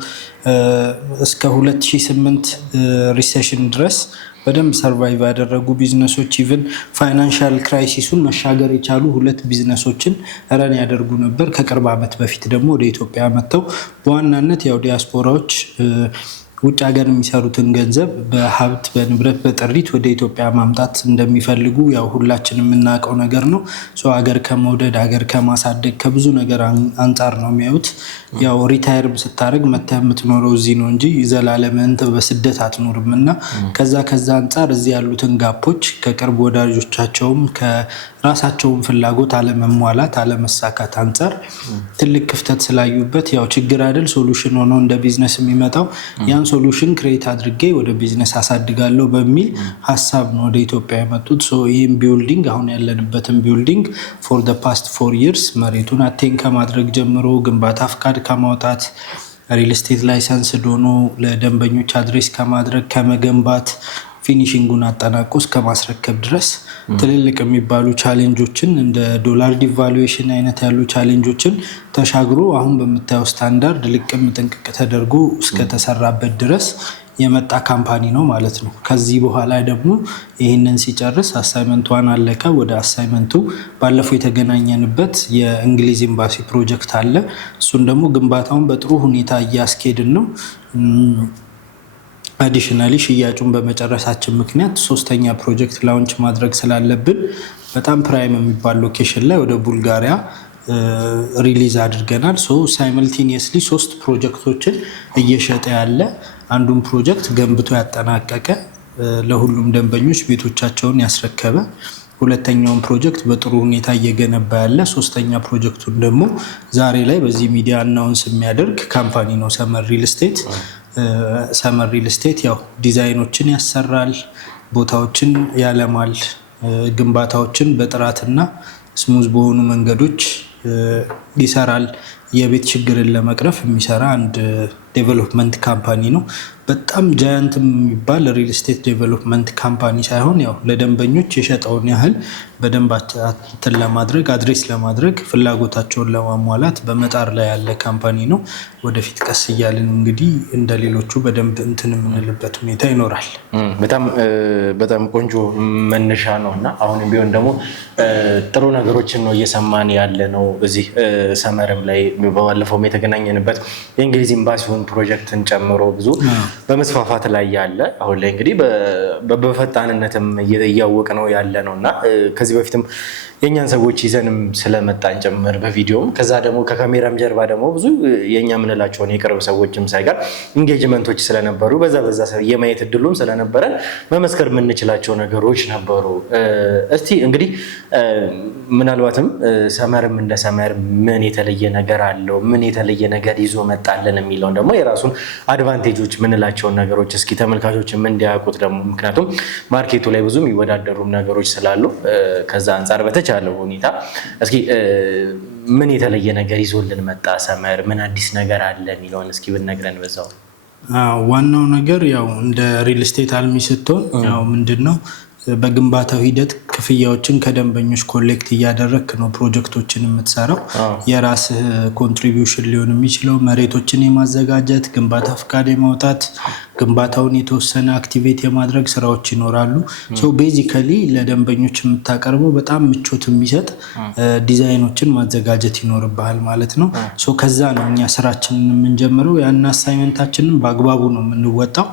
እስከ 2008 ሪሴሽን ድረስ በደንብ ሰርቫይቭ ያደረጉ ቢዝነሶች ኢቭን ፋይናንሻል ክራይሲሱን መሻገር የቻሉ 2 ቢዝነሶችን ረን ያደርጉ ነበር። ከቅርብ ዓመት በፊት ደግሞ ወደ ኢትዮጵያ መጥተው በዋናነት ያው ዲያስፖራዎች ውጭ ሀገር የሚሰሩትን ገንዘብ በሀብት በንብረት በጥሪት ወደ ኢትዮጵያ ማምጣት እንደሚፈልጉ ያው ሁላችን የምናውቀው ነገር ነው። ሀገር ከመውደድ ሀገር ከማሳደግ ከብዙ ነገር አንጻር ነው የሚያዩት። ያው ሪታየር ስታደርግ መተህ የምትኖረው እዚህ ነው እንጂ ዘላለምን በስደት አትኖርም እና ከዛ አንጻር እዚህ ያሉትን ጋፖች ከቅርብ ወዳጆቻቸውም ራሳቸውን ፍላጎት አለመሟላት አለመሳካት አንፃር ትልቅ ክፍተት ስላዩበት ያው ችግር አይደል ሶሉሽን ሆኖ እንደ ቢዝነስ የሚመጣው ያን ሶሉሽን ክሬት አድርጌ ወደ ቢዝነስ አሳድጋለሁ በሚል ሀሳብ ነው ወደ ኢትዮጵያ የመጡት። ይህም ቢልዲንግ አሁን ያለንበትን ቢልዲንግ ፎር ዘ ፓስት 4 years መሬቱን አቴን ከማድረግ ጀምሮ ግንባታ ፍቃድ ከማውጣት ሪል ስቴት ላይሰንስ ዶኖ ለደንበኞች አድሬስ ከማድረግ ከመገንባት ፊኒሺንጉን አጠናቆ እስከ ማስረከብ ድረስ ትልልቅ የሚባሉ ቻሌንጆችን እንደ ዶላር ዲቫሉዌሽን አይነት ያሉ ቻሌንጆችን ተሻግሮ አሁን በምታየው ስታንዳርድ ልቅም ጥንቅቅ ተደርጎ እስከ ተሰራበት ድረስ የመጣ ካምፓኒ ነው ማለት ነው። ከዚህ በኋላ ደግሞ ይህንን ሲጨርስ አሳይመንቷን አለቀ። ወደ አሳይመንቱ ባለፈው የተገናኘንበት የእንግሊዝ ኤምባሲ ፕሮጀክት አለ። እሱን ደግሞ ግንባታውን በጥሩ ሁኔታ እያስኬድን ነው። አዲሽናሊ ሽያጩን በመጨረሳችን ምክንያት 3ኛ ፕሮጀክት ላውንች ማድረግ ስላለብን በጣም ፕራይም የሚባል ሎኬሽን ላይ ወደ ቡልጋሪያ ሪሊዝ አድርገናል። ሳይመልቲኒየስሊ 3 ፕሮጀክቶችን እየሸጠ ያለ አንዱን ፕሮጀክት ገንብቶ ያጠናቀቀ ለሁሉም ደንበኞች ቤቶቻቸውን ያስረከበ፣ ሁለተኛውን ፕሮጀክት በጥሩ ሁኔታ እየገነባ ያለ፣ 3ኛ ፕሮጀክቱን ደግሞ ዛሬ ላይ በዚህ ሚዲያ አናውንስ የሚያደርግ ካምፓኒ ነው ሰመር ሪል ስቴት። ሰመር ሪል ስቴት ያው ዲዛይኖችን ያሰራል፣ ቦታዎችን ያለማል፣ ግንባታዎችን በጥራትና ስሙዝ በሆኑ መንገዶች ይሰራል። የቤት ችግርን ለመቅረፍ የሚሰራ አንድ ዴቨሎፕመንት ካምፓኒ ነው። በጣም ጃያንት የሚባል ሪል ስቴት ዴቨሎፕመንት ካምፓኒ ሳይሆን ያው ለደንበኞች የሸጠውን ያህል በደንብ እንትን ለማድረግ አድሬስ ለማድረግ ፍላጎታቸውን ለማሟላት በመጣር ላይ ያለ ካምፓኒ ነው። ወደፊት ቀስ እያልን እንግዲህ እንደ ሌሎቹ በደንብ እንትን የምንልበት ሁኔታ ይኖራል። በጣም ቆንጆ መነሻ ነው እና አሁንም ቢሆን ደግሞ ጥሩ ነገሮችን ነው እየሰማን ያለ ነው። እዚህ ሰመርም ላይ ባለፈውም የተገናኘንበት የእንግሊዝ ኤምባሲውን ፕሮጀክትን ጨምሮ ብዙ በመስፋፋት ላይ ያለ አሁን ላይ እንግዲህ በፈጣንነትም እያወቅ ነው ያለ ነው እና ከዚህ በፊትም የእኛን ሰዎች ይዘንም ስለመጣን ጨምር በቪዲዮም ከዛ ደግሞ ከካሜራም ጀርባ ደግሞ ብዙ የእኛ ምንላቸውን የቅርብ ሰዎችም ሳይቀር ኢንጌጅመንቶች ስለነበሩ በዛ የማየት እድሉም ስለነበረ መመስከር የምንችላቸው ነገሮች ነበሩ። እስቲ እንግዲህ ምናልባትም ሰመርም እንደ ሰመር ምን የተለየ ነገር አለው፣ ምን የተለየ ነገር ይዞ መጣለን የሚለውን ደግሞ የራሱን አድቫንቴጆች ምንላቸውን ነገሮች እስኪ ተመልካቾችም እንዲያውቁት ደግሞ ምክንያቱም ማርኬቱ ላይ ብዙ የሚወዳደሩ ነገሮች ስላሉ ከዛ አንጻር በተቻለው ሁኔታ እስኪ ምን የተለየ ነገር ይዞልን መጣ ሰመር፣ ምን አዲስ ነገር አለ የሚለውን እስኪ ብንነግረን በዛው። ዋናው ነገር ያው እንደ ሪል ስቴት አልሚ ስትሆን ያው ምንድነው በግንባታው ሂደት ክፍያዎችን ከደንበኞች ኮሌክት እያደረግክ ነው ፕሮጀክቶችን የምትሰራው። የራስህ ኮንትሪቢዩሽን ሊሆን የሚችለው መሬቶችን የማዘጋጀት፣ ግንባታ ፍቃድ የማውጣት፣ ግንባታውን የተወሰነ አክቲቬት የማድረግ ስራዎች ይኖራሉ። ቤዚካሊ ለደንበኞች የምታቀርበው በጣም ምቾት የሚሰጥ ዲዛይኖችን ማዘጋጀት ይኖርብሃል ማለት ነው። ከዛ ነው እኛ ስራችንን የምንጀምረው። ያን አሳይመንታችንን በአግባቡ ነው የምንወጣው።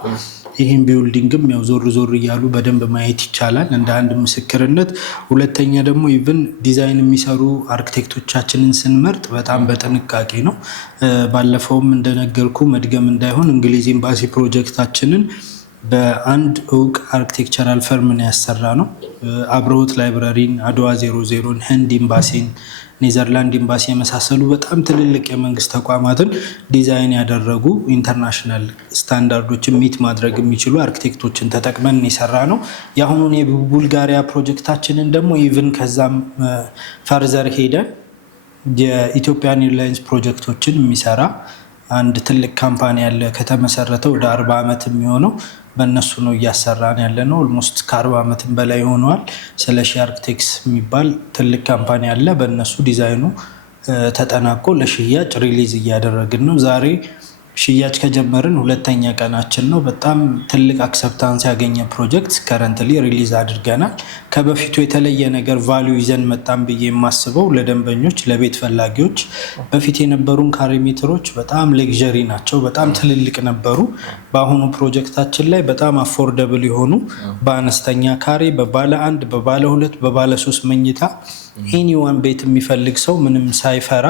ይህን ቢልዲንግም ያው ዞር ዞር እያሉ በደንብ ማየት ይቻላል እንደ አንድ ምስክርነት። ሁለተኛ ደግሞ ኢቭን ዲዛይን የሚሰሩ አርክቴክቶቻችንን ስንመርጥ በጣም በጥንቃቄ ነው። ባለፈውም እንደነገርኩ መድገም እንዳይሆን እንግሊዝ ኤምባሲ ፕሮጀክታችንን በአንድ እውቅ አርክቴክቸራል ፈርምን ያሰራ ነው። አብርሆት ላይብረሪን፣ አድዋ 00ን፣ ህንድ ኤምባሲን፣ ኔዘርላንድ ኤምባሲ የመሳሰሉ በጣም ትልልቅ የመንግስት ተቋማትን ዲዛይን ያደረጉ ኢንተርናሽናል ስታንዳርዶችን ሚት ማድረግ የሚችሉ አርክቴክቶችን ተጠቅመን የሰራ ነው። የአሁኑን የቡልጋሪያ ፕሮጀክታችንን ደግሞ ኢቭን ከዛም ፈርዘር ሄደን የኢትዮጵያን ኤርላይንስ ፕሮጀክቶችን የሚሰራ አንድ ትልቅ ካምፓኒ ያለ ከተመሰረተ ወደ 40 ዓመት የሚሆነው በእነሱ ነው እያሰራን ያለ ነው። ኦልሞስት ከ40 ዓመትም በላይ ሆነዋል። ስለሺ አርክቴክስ የሚባል ትልቅ ካምፓኒ አለ። በእነሱ ዲዛይኑ ተጠናቆ ለሽያጭ ሪሊዝ እያደረግን ነው። ዛሬ ሽያጭ ከጀመርን 2ኛ ቀናችን ነው። በጣም ትልቅ አክሰፕታንስ ያገኘ ፕሮጀክት ከረንትሊ ሪሊዝ አድርገናል። ከበፊቱ የተለየ ነገር ቫልዩ ይዘን መጣም ብዬ የማስበው ለደንበኞች ለቤት ፈላጊዎች በፊት የነበሩን ካሬ ሜትሮች በጣም ሌግዠሪ ናቸው፣ በጣም ትልልቅ ነበሩ። በአሁኑ ፕሮጀክታችን ላይ በጣም አፎርደብል የሆኑ በአነስተኛ ካሬ በባለ 1 በባለ 2 በባለ 3 መኝታ ኤኒዋን ቤት የሚፈልግ ሰው ምንም ሳይፈራ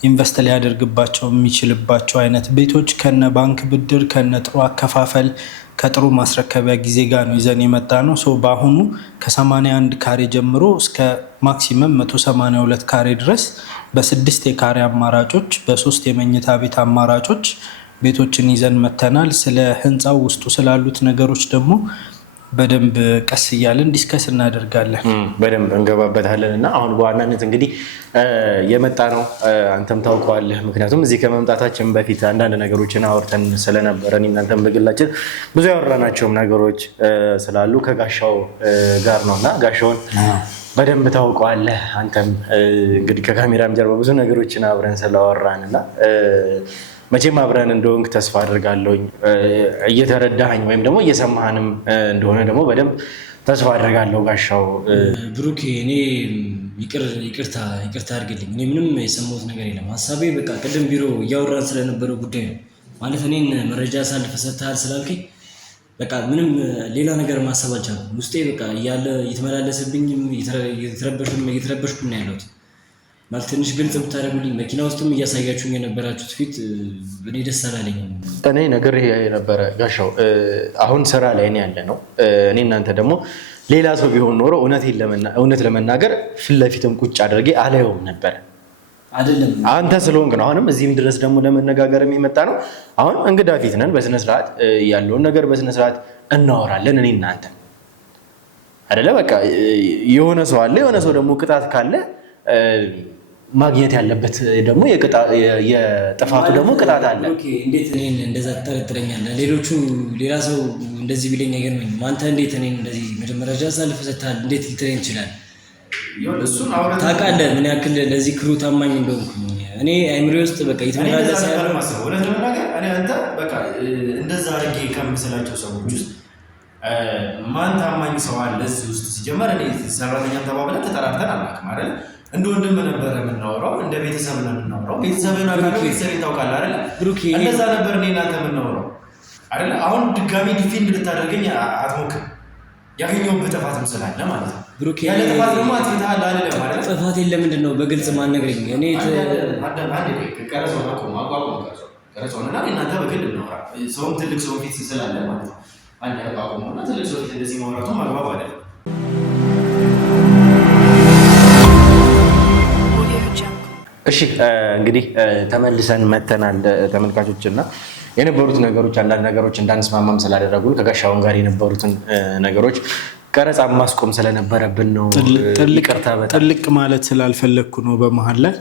ኢንቨስት ሊያደርግባቸው የሚችልባቸው አይነት ቤቶች ከነ ባንክ ብድር ከነ ጥሩ አከፋፈል ከጥሩ ማስረከቢያ ጊዜ ጋር ነው ይዘን የመጣ ነው። በአሁኑ ከ81 ካሬ ጀምሮ እስከ ማክሲመም 182 ካሬ ድረስ በ6 የካሬ አማራጮች በ3 የመኝታ ቤት አማራጮች ቤቶችን ይዘን መተናል። ስለ ህንፃው ውስጡ ስላሉት ነገሮች ደግሞ በደንብ ቀስ እያለን ዲስከስ እናደርጋለን፣ በደንብ እንገባበታለን። እና አሁን በዋናነት እንግዲህ የመጣ ነው አንተም ታውቀዋለህ። ምክንያቱም እዚህ ከመምጣታችን በፊት አንዳንድ ነገሮችን አውርተን ስለነበረ እናንተም በግላችን ብዙ ያወራናቸውም ነገሮች ስላሉ ከጋሻው ጋር ነው እና ጋሻውን በደንብ ታውቀዋለህ። አንተም እንግዲህ ከካሜራም ጀርባ ብዙ ነገሮችን አብረን ስላወራን እና መቼም አብረን እንደሆንክ ተስፋ አድርጋለሁኝ። እየተረዳኸኝ ወይም ደግሞ እየሰማህንም እንደሆነ ደግሞ በደንብ ተስፋ አድርጋለሁ። ጋሻው ብሩክ፣ እኔ ይቅርታ አድርግልኝ። እኔ ምንም የሰማሁት ነገር የለም። ሀሳቤ በቃ ቅድም ቢሮ እያወራን ስለነበረው ጉዳይ ነው ማለት እኔን መረጃ አሳልፈህ ሰጥተሃል ስላልከኝ በቃ ምንም ሌላ ነገር ማሰብ አልቻልኩም። ውስጤ በቃ እያለ እየተመላለሰብኝም እየተረበሽኩ ነው ያለሁት። ማለት ትንሽ ግልጽ ብታደርጉልኝ፣ መኪና ውስጥም እያሳያችሁኝ የነበራችሁት ፊት እኔ ደስ አላለኝም። እኔ ነገር የነበረ ጋሻው አሁን ስራ ላይ ያለ ነው። እኔ እናንተ ደግሞ ሌላ ሰው ቢሆን ኖሮ እውነት ለመናገር ፊት ለፊትም ቁጭ አድርጌ አላየውም ነበር። አይደለም አንተ ስለሆንክ ነው። አሁንም እዚህም ድረስ ደግሞ ለመነጋገር የሚመጣ ነው። አሁን እንግዳ ፊት ነን። በስነስርዓት ያለውን ነገር በስነስርዓት እናወራለን። እኔ እናንተ አይደለ በቃ የሆነ ሰው አለ። የሆነ ሰው ደግሞ ቅጣት ካለ ማግኘት ያለበት ደግሞ የጥፋቱ ደግሞ ቅጣት አለ። እንዴት እኔን እንደዛ ትጠረጥረኛለህ? ሌላ ሰው እንደዚህ ቢለኝ አይገርመኝም። አንተ እንዴት እኔን እንደዚህ መጀመሪያ አሳልፈህ ሰጥተሃል? እንዴት ልትለኝ ይችላል? ታውቃለህ ምን ያክል ለዚህ ክሩ ታማኝ እንደሆንኩ። እኔ አይምሬ ውስጥ በቃ የተመላለሰ ያለው አንተ በቃ እንደዛ አድርጌ ከምስላቸው ሰዎች ውስጥ ማን ታማኝ ሰው አለ እዚህ ውስጥ? ሲጀመር እኔ ሰራተኛ ተባብለን ተጠራርተን አናውቅም አይደል? እንደ ወንድም ነበረ የምናወራው፣ እንደ ቤተሰብ ነው የምናወራው። ቤተሰብን አካባቢ ቤተሰብን ታውቃለህ አይደል? እንደዛ ነበር እኔ እናንተ የምናወራው አይደል? አሁን ድጋሚ ዲፌንድ ልታደርገኝ አትሞክር። ያገኘሁበት ጥፋትም ስላለ ማለት ነው። ብሩክ ያለ ጥፋት ደግሞ አትፍታል አይደለም ማለት ነው። ጥፋት የለም ምንድን ነው በግልጽ ማነግረኝ? እኔ ቀረጾና እናንተ በግል እናወራ። ሰውም ትልቅ ሰው ፊት ስላለ ማለት ነው። አንድ አቋቁሞና ትልቅ ሰው ፊት እንደዚህ ማውራቱ ማግባብ አይደለም። እሺ እንግዲህ ተመልሰን መተናል ተመልካቾች፣ እና የነበሩት ነገሮች አንዳንድ ነገሮች እንዳንስማማም ስላደረጉን ከጋሻውን ጋር የነበሩትን ነገሮች ቀረጻ ማስቆም ስለነበረብን ነው። ጥልቅ ማለት ስላልፈለግኩ ነው። በመሀል ላይ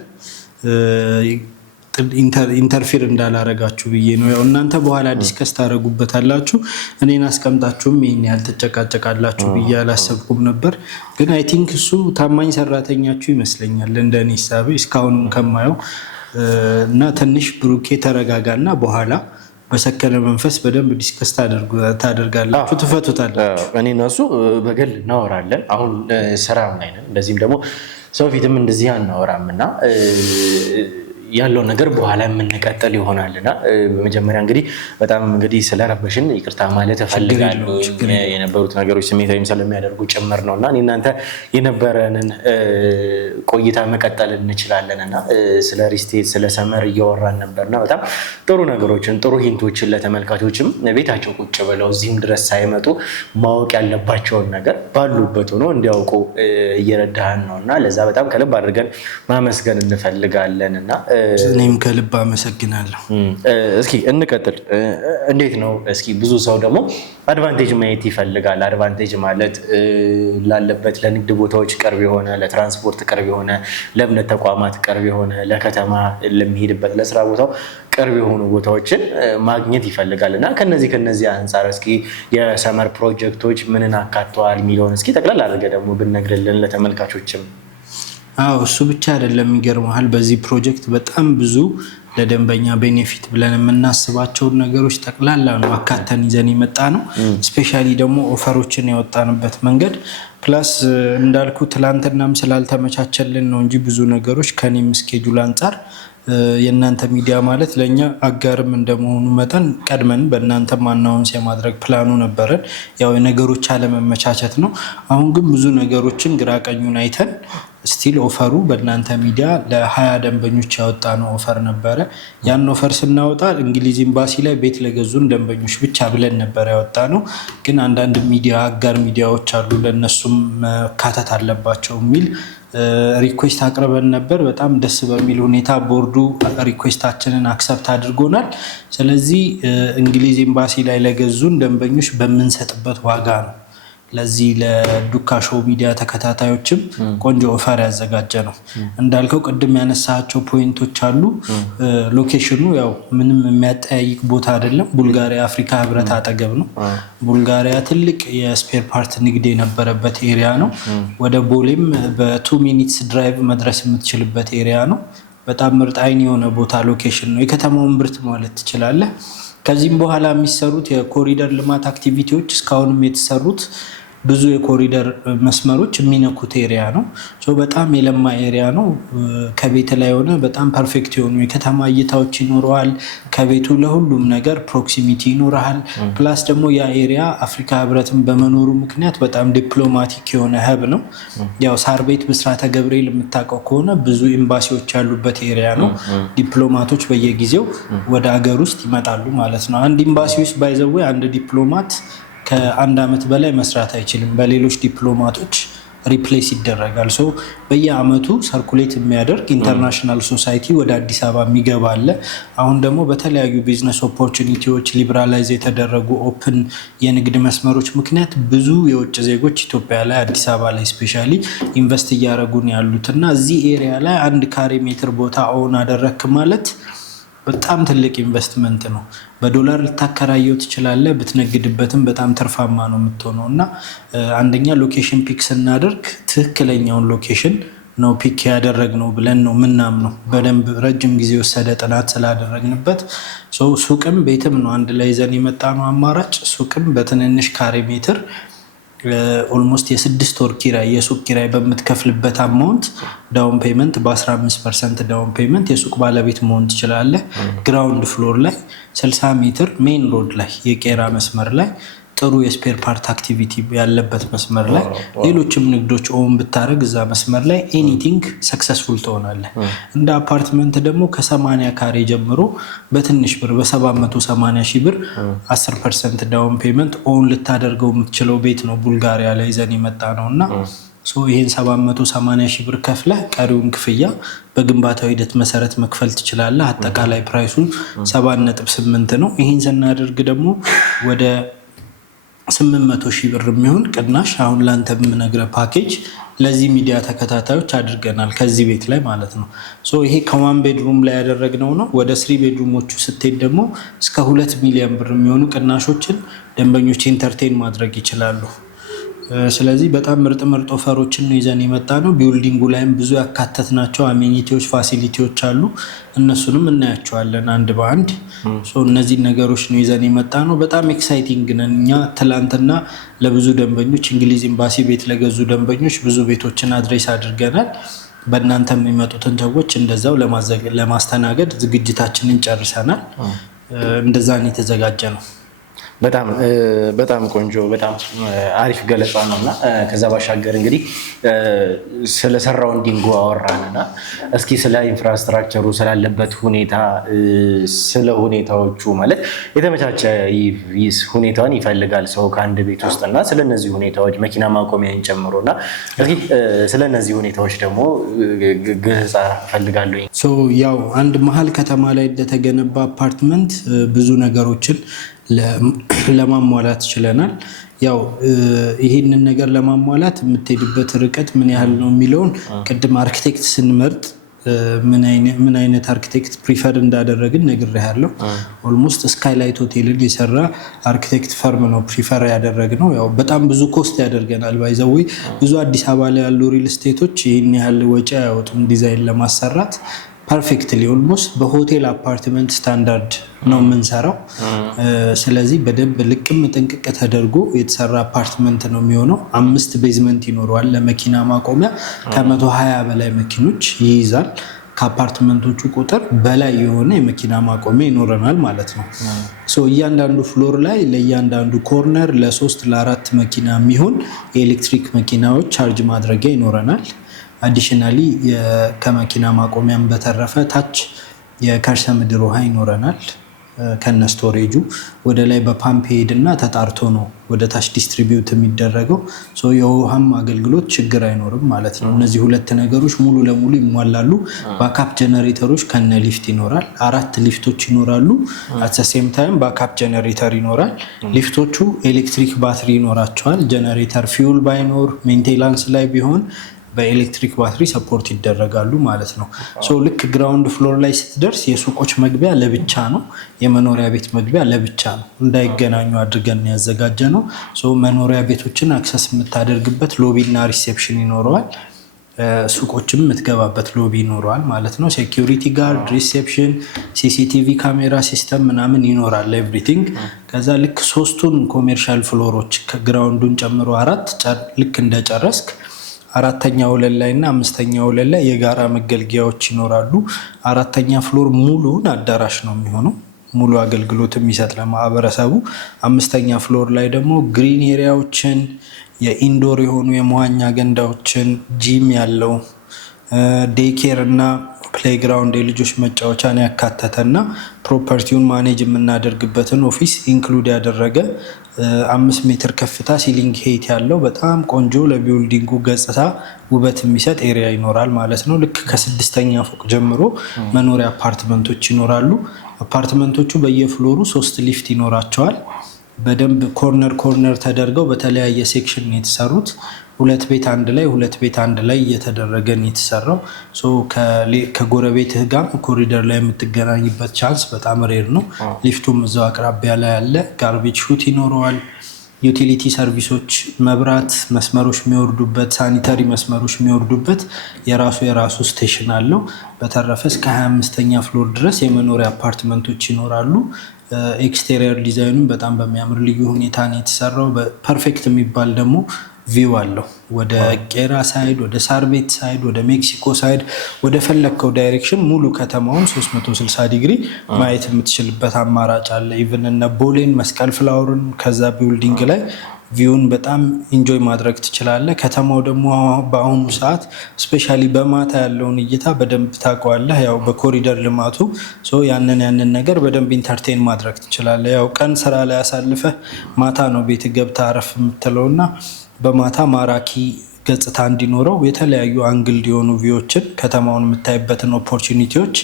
ኢንተርፊር እንዳላረጋችሁ ብዬ ነው። ያው እናንተ በኋላ ዲስከስ ታደርጉበታላችሁ። እኔን አስቀምጣችሁም ይሄን ያህል ትጨቃጨቃላችሁ ብዬ አላሰብኩም ነበር። ግን አይ ቲንክ እሱ ታማኝ ሰራተኛችሁ ይመስለኛል እንደኔ ሂሳቤ እስካሁንም ከማየው እና ትንሽ ብሩኬ ተረጋጋና በኋላ በሰከነ መንፈስ በደንብ ዲስከስ ታደርጋላችሁ፣ ትፈቱታላችሁ። እኔ እና እሱ በግል እናወራለን። አሁን ስራ ላይ ነን። እንደዚህም ደግሞ ሰው ፊትም እንደዚህ አናወራም እና ያለው ነገር በኋላ የምንቀጥል ይሆናልና በመጀመሪያ እንግዲህ በጣም እንግዲህ ስለረበሽን ይቅርታ ማለት እፈልጋለሁ። የነበሩት ነገሮች ስሜታዊም ስለሚያደርጉ ጭምር ነውና እናንተ የነበረንን ቆይታ መቀጠል እንችላለንና ስለ ሪስቴት ስለ ሰመር እያወራን ነበርና በጣም ጥሩ ነገሮችን ጥሩ ሂንቶችን ለተመልካቾችም ቤታቸው ቁጭ ብለው እዚህም ድረስ ሳይመጡ ማወቅ ያለባቸውን ነገር ባሉበት ሆኖ እንዲያውቁ እየረዳህን ነውና ለዛ በጣም ከልብ አድርገን ማመስገን እንፈልጋለንና እኔም ከልብ አመሰግናለሁ። እስኪ እንቀጥል። እንዴት ነው? እስኪ ብዙ ሰው ደግሞ አድቫንቴጅ ማየት ይፈልጋል። አድቫንቴጅ ማለት ላለበት ለንግድ ቦታዎች ቅርብ የሆነ፣ ለትራንስፖርት ቅርብ የሆነ፣ ለእምነት ተቋማት ቅርብ የሆነ፣ ለከተማ ለሚሄድበት ለስራ ቦታው ቅርብ የሆኑ ቦታዎችን ማግኘት ይፈልጋል እና ከነዚህ አንጻር እስኪ የሰመር ፕሮጀክቶች ምንን አካተዋል የሚለውን እስኪ ጠቅላላ አድርገህ ደግሞ ብነግርልን ለተመልካቾችም። አዎ እሱ ብቻ አይደለም፣ ይገርመሃል በዚህ ፕሮጀክት በጣም ብዙ ለደንበኛ ቤኔፊት ብለን የምናስባቸውን ነገሮች ጠቅላላ ነው አካተን ይዘን የመጣ ነው። ስፔሻሊ ደግሞ ኦፈሮችን ያወጣንበት መንገድ ፕላስ እንዳልኩ ትላንትናም ስላልተመቻቸልን ነው እንጂ ብዙ ነገሮች ከኔም ስኬጁል አንጻር የእናንተ ሚዲያ ማለት ለእኛ አጋርም እንደመሆኑ መጠን ቀድመን በእናንተ አናውንስ የማድረግ ፕላኑ ነበረን። ያው የነገሮች አለመመቻቸት ነው። አሁን ግን ብዙ ነገሮችን ግራ ቀኙን አይተን ስቲል ኦፈሩ በእናንተ ሚዲያ ለ20 ደንበኞች ያወጣ ነው ኦፈር ነበረ። ያን ኦፈር ስናወጣ እንግሊዝ ኤምባሲ ላይ ቤት ለገዙን ደንበኞች ብቻ ብለን ነበር ያወጣ ነው። ግን አንዳንድ ሚዲያ አጋር ሚዲያዎች አሉ ለእነሱም መካተት አለባቸው የሚል ሪኩዌስት አቅርበን ነበር። በጣም ደስ በሚል ሁኔታ ቦርዱ ሪኩዌስታችንን አክሰፕት አድርጎናል። ስለዚህ እንግሊዝ ኤምባሲ ላይ ለገዙን ደንበኞች በምንሰጥበት ዋጋ ነው ለዚህ ለዱካ ሾው ሚዲያ ተከታታዮችም ቆንጆ ኦፈር ያዘጋጀ ነው። እንዳልከው ቅድም ያነሳቸው ፖይንቶች አሉ። ሎኬሽኑ ያው ምንም የሚያጠያይቅ ቦታ አይደለም። ቡልጋሪያ አፍሪካ ህብረት አጠገብ ነው። ቡልጋሪያ ትልቅ የስፔር ፓርት ንግድ የነበረበት ኤሪያ ነው። ወደ ቦሌም በ2 ሚኒትስ ድራይቭ መድረስ የምትችልበት ኤሪያ ነው። በጣም ምርጥ አይን የሆነ ቦታ ሎኬሽን ነው። የከተማውን ብርት ማለት ትችላለህ። ከዚህም በኋላ የሚሰሩት የኮሪደር ልማት አክቲቪቲዎች እስካሁንም የተሰሩት ብዙ የኮሪደር መስመሮች የሚነኩት ኤሪያ ነው። በጣም የለማ ኤሪያ ነው። ከቤት ላይ ሆነ በጣም ፐርፌክት የሆኑ የከተማ እይታዎች ይኖረዋል። ከቤቱ ለሁሉም ነገር ፕሮክሲሚቲ ይኖረሃል። ፕላስ ደግሞ ያ ኤሪያ አፍሪካ ህብረትን በመኖሩ ምክንያት በጣም ዲፕሎማቲክ የሆነ ህብ ነው። ያው ሳር ቤት ብስራተ ገብርኤል የምታውቀው ከሆነ ብዙ ኤምባሲዎች ያሉበት ኤሪያ ነው። ዲፕሎማቶች በየጊዜው ወደ ሀገር ውስጥ ይመጣሉ ማለት ነው። አንድ ኤምባሲ ውስጥ ባይዘዌ አንድ ዲፕሎማት ከ1 ዓመት በላይ መስራት አይችልም። በሌሎች ዲፕሎማቶች ሪፕሌስ ይደረጋል። በየአመቱ ሰርኩሌት የሚያደርግ ኢንተርናሽናል ሶሳይቲ ወደ አዲስ አበባ የሚገባ አለ። አሁን ደግሞ በተለያዩ ቢዝነስ ኦፖርቹኒቲዎች ሊበራላይዝ የተደረጉ ኦፕን የንግድ መስመሮች ምክንያት ብዙ የውጭ ዜጎች ኢትዮጵያ ላይ አዲስ አበባ ላይ ስፔሻሊ ኢንቨስት እያደረጉን ያሉት እና እዚህ ኤሪያ ላይ 1 ካሬ ሜትር ቦታ ኦን አደረክ ማለት በጣም ትልቅ ኢንቨስትመንት ነው። በዶላር ልታከራየው ትችላለህ። ብትነግድበትም በጣም ትርፋማ ነው የምትሆነው እና አንደኛ ሎኬሽን ፒክ ስናደርግ ትክክለኛውን ሎኬሽን ነው ፒክ ያደረግነው ብለን ነው ምናምነው። በደንብ ረጅም ጊዜ ወሰደ ጥናት ስላደረግንበት። ሱቅም ቤትም ነው አንድ ላይ ይዘን የመጣ ነው አማራጭ። ሱቅም በትንንሽ ካሬ ሜትር ኦልሞስት የ6 ወር ኪራይ የሱቅ ኪራይ በምትከፍልበት አማውንት ዳውን ፔመንት በ15% ዳውን ፔመንት የሱቅ ባለቤት መሆን ትችላለህ። ግራውንድ ፍሎር ላይ 60 ሜትር ሜን ሮድ ላይ የቄራ መስመር ላይ ጥሩ የስፔር ፓርት አክቲቪቲ ያለበት መስመር ላይ ሌሎችም ንግዶች ኦን ብታደረግ እዛ መስመር ላይ ኤኒቲንግ ሰክሰስፉል ትሆናለህ። እንደ አፓርትመንት ደግሞ ከ80 ካሬ ጀምሮ በትንሽ ብር በ780 ሺህ ብር 10% ዳውን ፔመንት ኦን ልታደርገው የምትችለው ቤት ነው ቡልጋሪያ ላይ ይዘን የመጣ ነው እና ይህን 780 ሺህ ብር ከፍለህ ቀሪውን ክፍያ በግንባታው ሂደት መሰረት መክፈል ትችላለህ። አጠቃላይ ፕራይሱ 7.8 ነው። ይህን ስናደርግ ደግሞ ወደ 800 ሺህ ብር የሚሆን ቅናሽ አሁን ላንተ የምነግርህ ፓኬጅ ለዚህ ሚዲያ ተከታታዮች አድርገናል ከዚህ ቤት ላይ ማለት ነው። ይሄ ከ1 ቤድሩም ላይ ያደረግነው ነው። ወደ 3 ቤድሩሞቹ ስትሄድ ደግሞ እስከ 2 ሚሊዮን ብር የሚሆኑ ቅናሾችን ደንበኞች ኢንተርቴን ማድረግ ይችላሉ። ስለዚህ በጣም ምርጥ ኦፈሮችን ነው ይዘን የመጣ ነው። ቢልዲንጉ ላይም ብዙ ያካተትናቸው አሜኒቲዎች ፋሲሊቲዎች አሉ። እነሱንም እናያቸዋለን አንድ በአንድ። እነዚህ ነገሮች ነው ይዘን የመጣ ነው። በጣም ኤክሳይቲንግ ነን እኛ። ትላንትና ለብዙ ደንበኞች እንግሊዝ ኤምባሲ ቤት ለገዙ ደንበኞች ብዙ ቤቶችን አድሬስ አድርገናል። በእናንተ የሚመጡትን ሰዎች እንደዛው ለማስተናገድ ዝግጅታችንን ጨርሰናል። እንደዛን የተዘጋጀ ነው። በጣም ቆንጆ በጣም አሪፍ ገለጻ ነው እና ከዛ ባሻገር እንግዲህ ስለ ሰራውንዲንጉ አወራንና እስኪ ስለ ኢንፍራስትራክቸሩ ስላለበት ሁኔታ ስለ ሁኔታዎቹ ማለት የተመቻቸ ሁኔታውን ይፈልጋል ሰው ከአንድ ቤት ውስጥ እና ስለነዚህ ሁኔታዎች መኪና ማቆሚያን ጨምሮና እስኪ ስለነዚህ ሁኔታዎች ደግሞ ገለጻ ፈልጋለሁ። ያው አንድ መሀል ከተማ ላይ እንደተገነባ አፓርትመንት ብዙ ነገሮችን ለማሟላት ችለናል። ያው ይህንን ነገር ለማሟላት የምትሄድበት ርቀት ምን ያህል ነው የሚለውን ቅድም አርኪቴክት ስንመርጥ ምን አይነት አርኪቴክት ፕሪፈር እንዳደረግን ነግሬሃለሁ። ኦልሞስት ስካይላይት ሆቴልን የሰራ አርኪቴክት ፈርም ነው ፕሪፈር ያደረግነው። ያው በጣም ብዙ ኮስት ያደርገናል። ባይዘዌ ብዙ አዲስ አበባ ላይ ያሉ ሪል ስቴቶች ይህን ያህል ወጪ አያወጡም ዲዛይን ለማሰራት። ፐርፌክትሊ ኦልሞስት በሆቴል አፓርትመንት ስታንዳርድ ነው የምንሰራው። ስለዚህ በደንብ ልቅም ጥንቅቅ ተደርጎ የተሰራ አፓርትመንት ነው የሚሆነው። 5 ቤዝመንት ይኖረዋል። ለመኪና ማቆሚያ ከ120 በላይ መኪኖች ይይዛል። ከአፓርትመንቶቹ ቁጥር በላይ የሆነ የመኪና ማቆሚያ ይኖረናል ማለት ነው። እያንዳንዱ ፍሎር ላይ ለእያንዳንዱ ኮርነር ለ3 ለ4 መኪና የሚሆን የኤሌክትሪክ መኪናዎች ቻርጅ ማድረጊያ ይኖረናል። አዲሽናሊ ከመኪና ማቆሚያም በተረፈ ታች የከርሰ ምድር ውሃ ይኖረናል ከነ ስቶሬጁ ወደ ላይ በፓምፕ ሄድና ተጣርቶ ነው ወደ ታች ዲስትሪቢዩት የሚደረገው የውሃም አገልግሎት ችግር አይኖርም ማለት ነው። እነዚህ ሁለት ነገሮች ሙሉ ለሙሉ ይሟላሉ። ባካፕ ጀነሬተሮች ከነ ሊፍት ይኖራል 4 ሊፍቶች ይኖራሉ። አት ዘ ሴም ታይም ባካፕ ጀነሬተር ይኖራል። ሊፍቶቹ ኤሌክትሪክ ባትሪ ይኖራቸዋል። ጀነሬተር ፊውል ባይኖር ሜንቴናንስ ላይ ቢሆን በኤሌክትሪክ ባትሪ ሰፖርት ይደረጋሉ ማለት ነው። ልክ ግራውንድ ፍሎር ላይ ስትደርስ የሱቆች መግቢያ ለብቻ ነው፣ የመኖሪያ ቤት መግቢያ ለብቻ ነው። እንዳይገናኙ አድርገን ያዘጋጀ ነው። መኖሪያ ቤቶችን አክሰስ የምታደርግበት ሎቢ እና ሪሴፕሽን ይኖረዋል። ሱቆችም የምትገባበት ሎቢ ይኖረዋል ማለት ነው። ሴኪሪቲ ጋርድ፣ ሪሴፕሽን፣ ሲሲቲቪ ካሜራ ሲስተም ምናምን ይኖራል ኤቭሪቲንግ። ከዛ ልክ 3ቱን ኮሜርሻል ፍሎሮች ከግራውንዱን ጨምሮ 4 ልክ እንደጨረስክ 4ኛ ወለል ላይ እና 5ኛ ወለል ላይ የጋራ መገልገያዎች ይኖራሉ። 4ኛ ፍሎር ሙሉውን አዳራሽ ነው የሚሆነው፣ ሙሉ አገልግሎት የሚሰጥ ለማህበረሰቡ። 5ኛ ፍሎር ላይ ደግሞ ግሪን ኤሪያዎችን፣ የኢንዶር የሆኑ የመዋኛ ገንዳዎችን፣ ጂም ያለው ዴይኬር እና ፕሌይግራውንድ የልጆች መጫወቻን ያካተተና ፕሮፐርቲውን ማኔጅ የምናደርግበትን ኦፊስ ኢንክሉድ ያደረገ 5 ሜትር ከፍታ ሲሊንግ ሄይት ያለው በጣም ቆንጆ ለቢልዲንጉ ገጽታ ውበት የሚሰጥ ኤሪያ ይኖራል ማለት ነው። ልክ ከ6ኛ ፎቅ ጀምሮ መኖሪያ አፓርትመንቶች ይኖራሉ። አፓርትመንቶቹ በየፍሎሩ 3 ሊፍት ይኖራቸዋል። በደንብ ኮርነር ተደርገው በተለያየ ሴክሽን ነው የተሰሩት። 2 ቤት አንድ ላይ 2 ቤት አንድ ላይ እየተደረገ ነው የተሰራው። ከጎረቤትህ ጋር ኮሪደር ላይ የምትገናኝበት ቻንስ በጣም ሬር ነው። ሊፍቱም እዛው አቅራቢያ ላይ ያለ ጋርቤጅ ሹት ይኖረዋል። ዩቲሊቲ ሰርቪሶች፣ መብራት መስመሮች የሚወርዱበት፣ ሳኒታሪ መስመሮች የሚወርዱበት የራሱ ስቴሽን አለው። በተረፈ እስከ 25ኛ ፍሎር ድረስ የመኖሪያ አፓርትመንቶች ይኖራሉ። ኤክስቴሪየር ዲዛይኑም በጣም በሚያምር ልዩ ሁኔታ ነው የተሰራው። ፐርፌክት የሚባል ደግሞ ቪው አለው። ወደ ቄራ ሳይድ፣ ወደ ሳር ቤት ሳይድ፣ ወደ ሜክሲኮ ሳይድ፣ ወደ ፈለግከው ዳይሬክሽን ሙሉ ከተማውን 360 ዲግሪ ማየት የምትችልበት አማራጭ አለ። ኢቭን እነ ቦሌን፣ መስቀል ፍላወርን ከዛ ቢልዲንግ ላይ ቪውን በጣም ኢንጆይ ማድረግ ትችላለህ። ከተማው ደግሞ በአሁኑ ሰዓት ስፔሻሊ በማታ ያለውን እይታ በደንብ ታውቀዋለህ። ያው በኮሪደር ልማቱ ያንን ነገር በደንብ ኢንተርቴን ማድረግ ትችላለህ። ያው ቀን ስራ ላይ አሳልፈህ ማታ ነው ቤት ገብታ አረፍ የምትለውና በማታ ማራኪ ገጽታ እንዲኖረው የተለያዩ አንግል የሆኑ ቪዎችን ከተማውን የምታይበትን ኦፖርቹኒቲዎች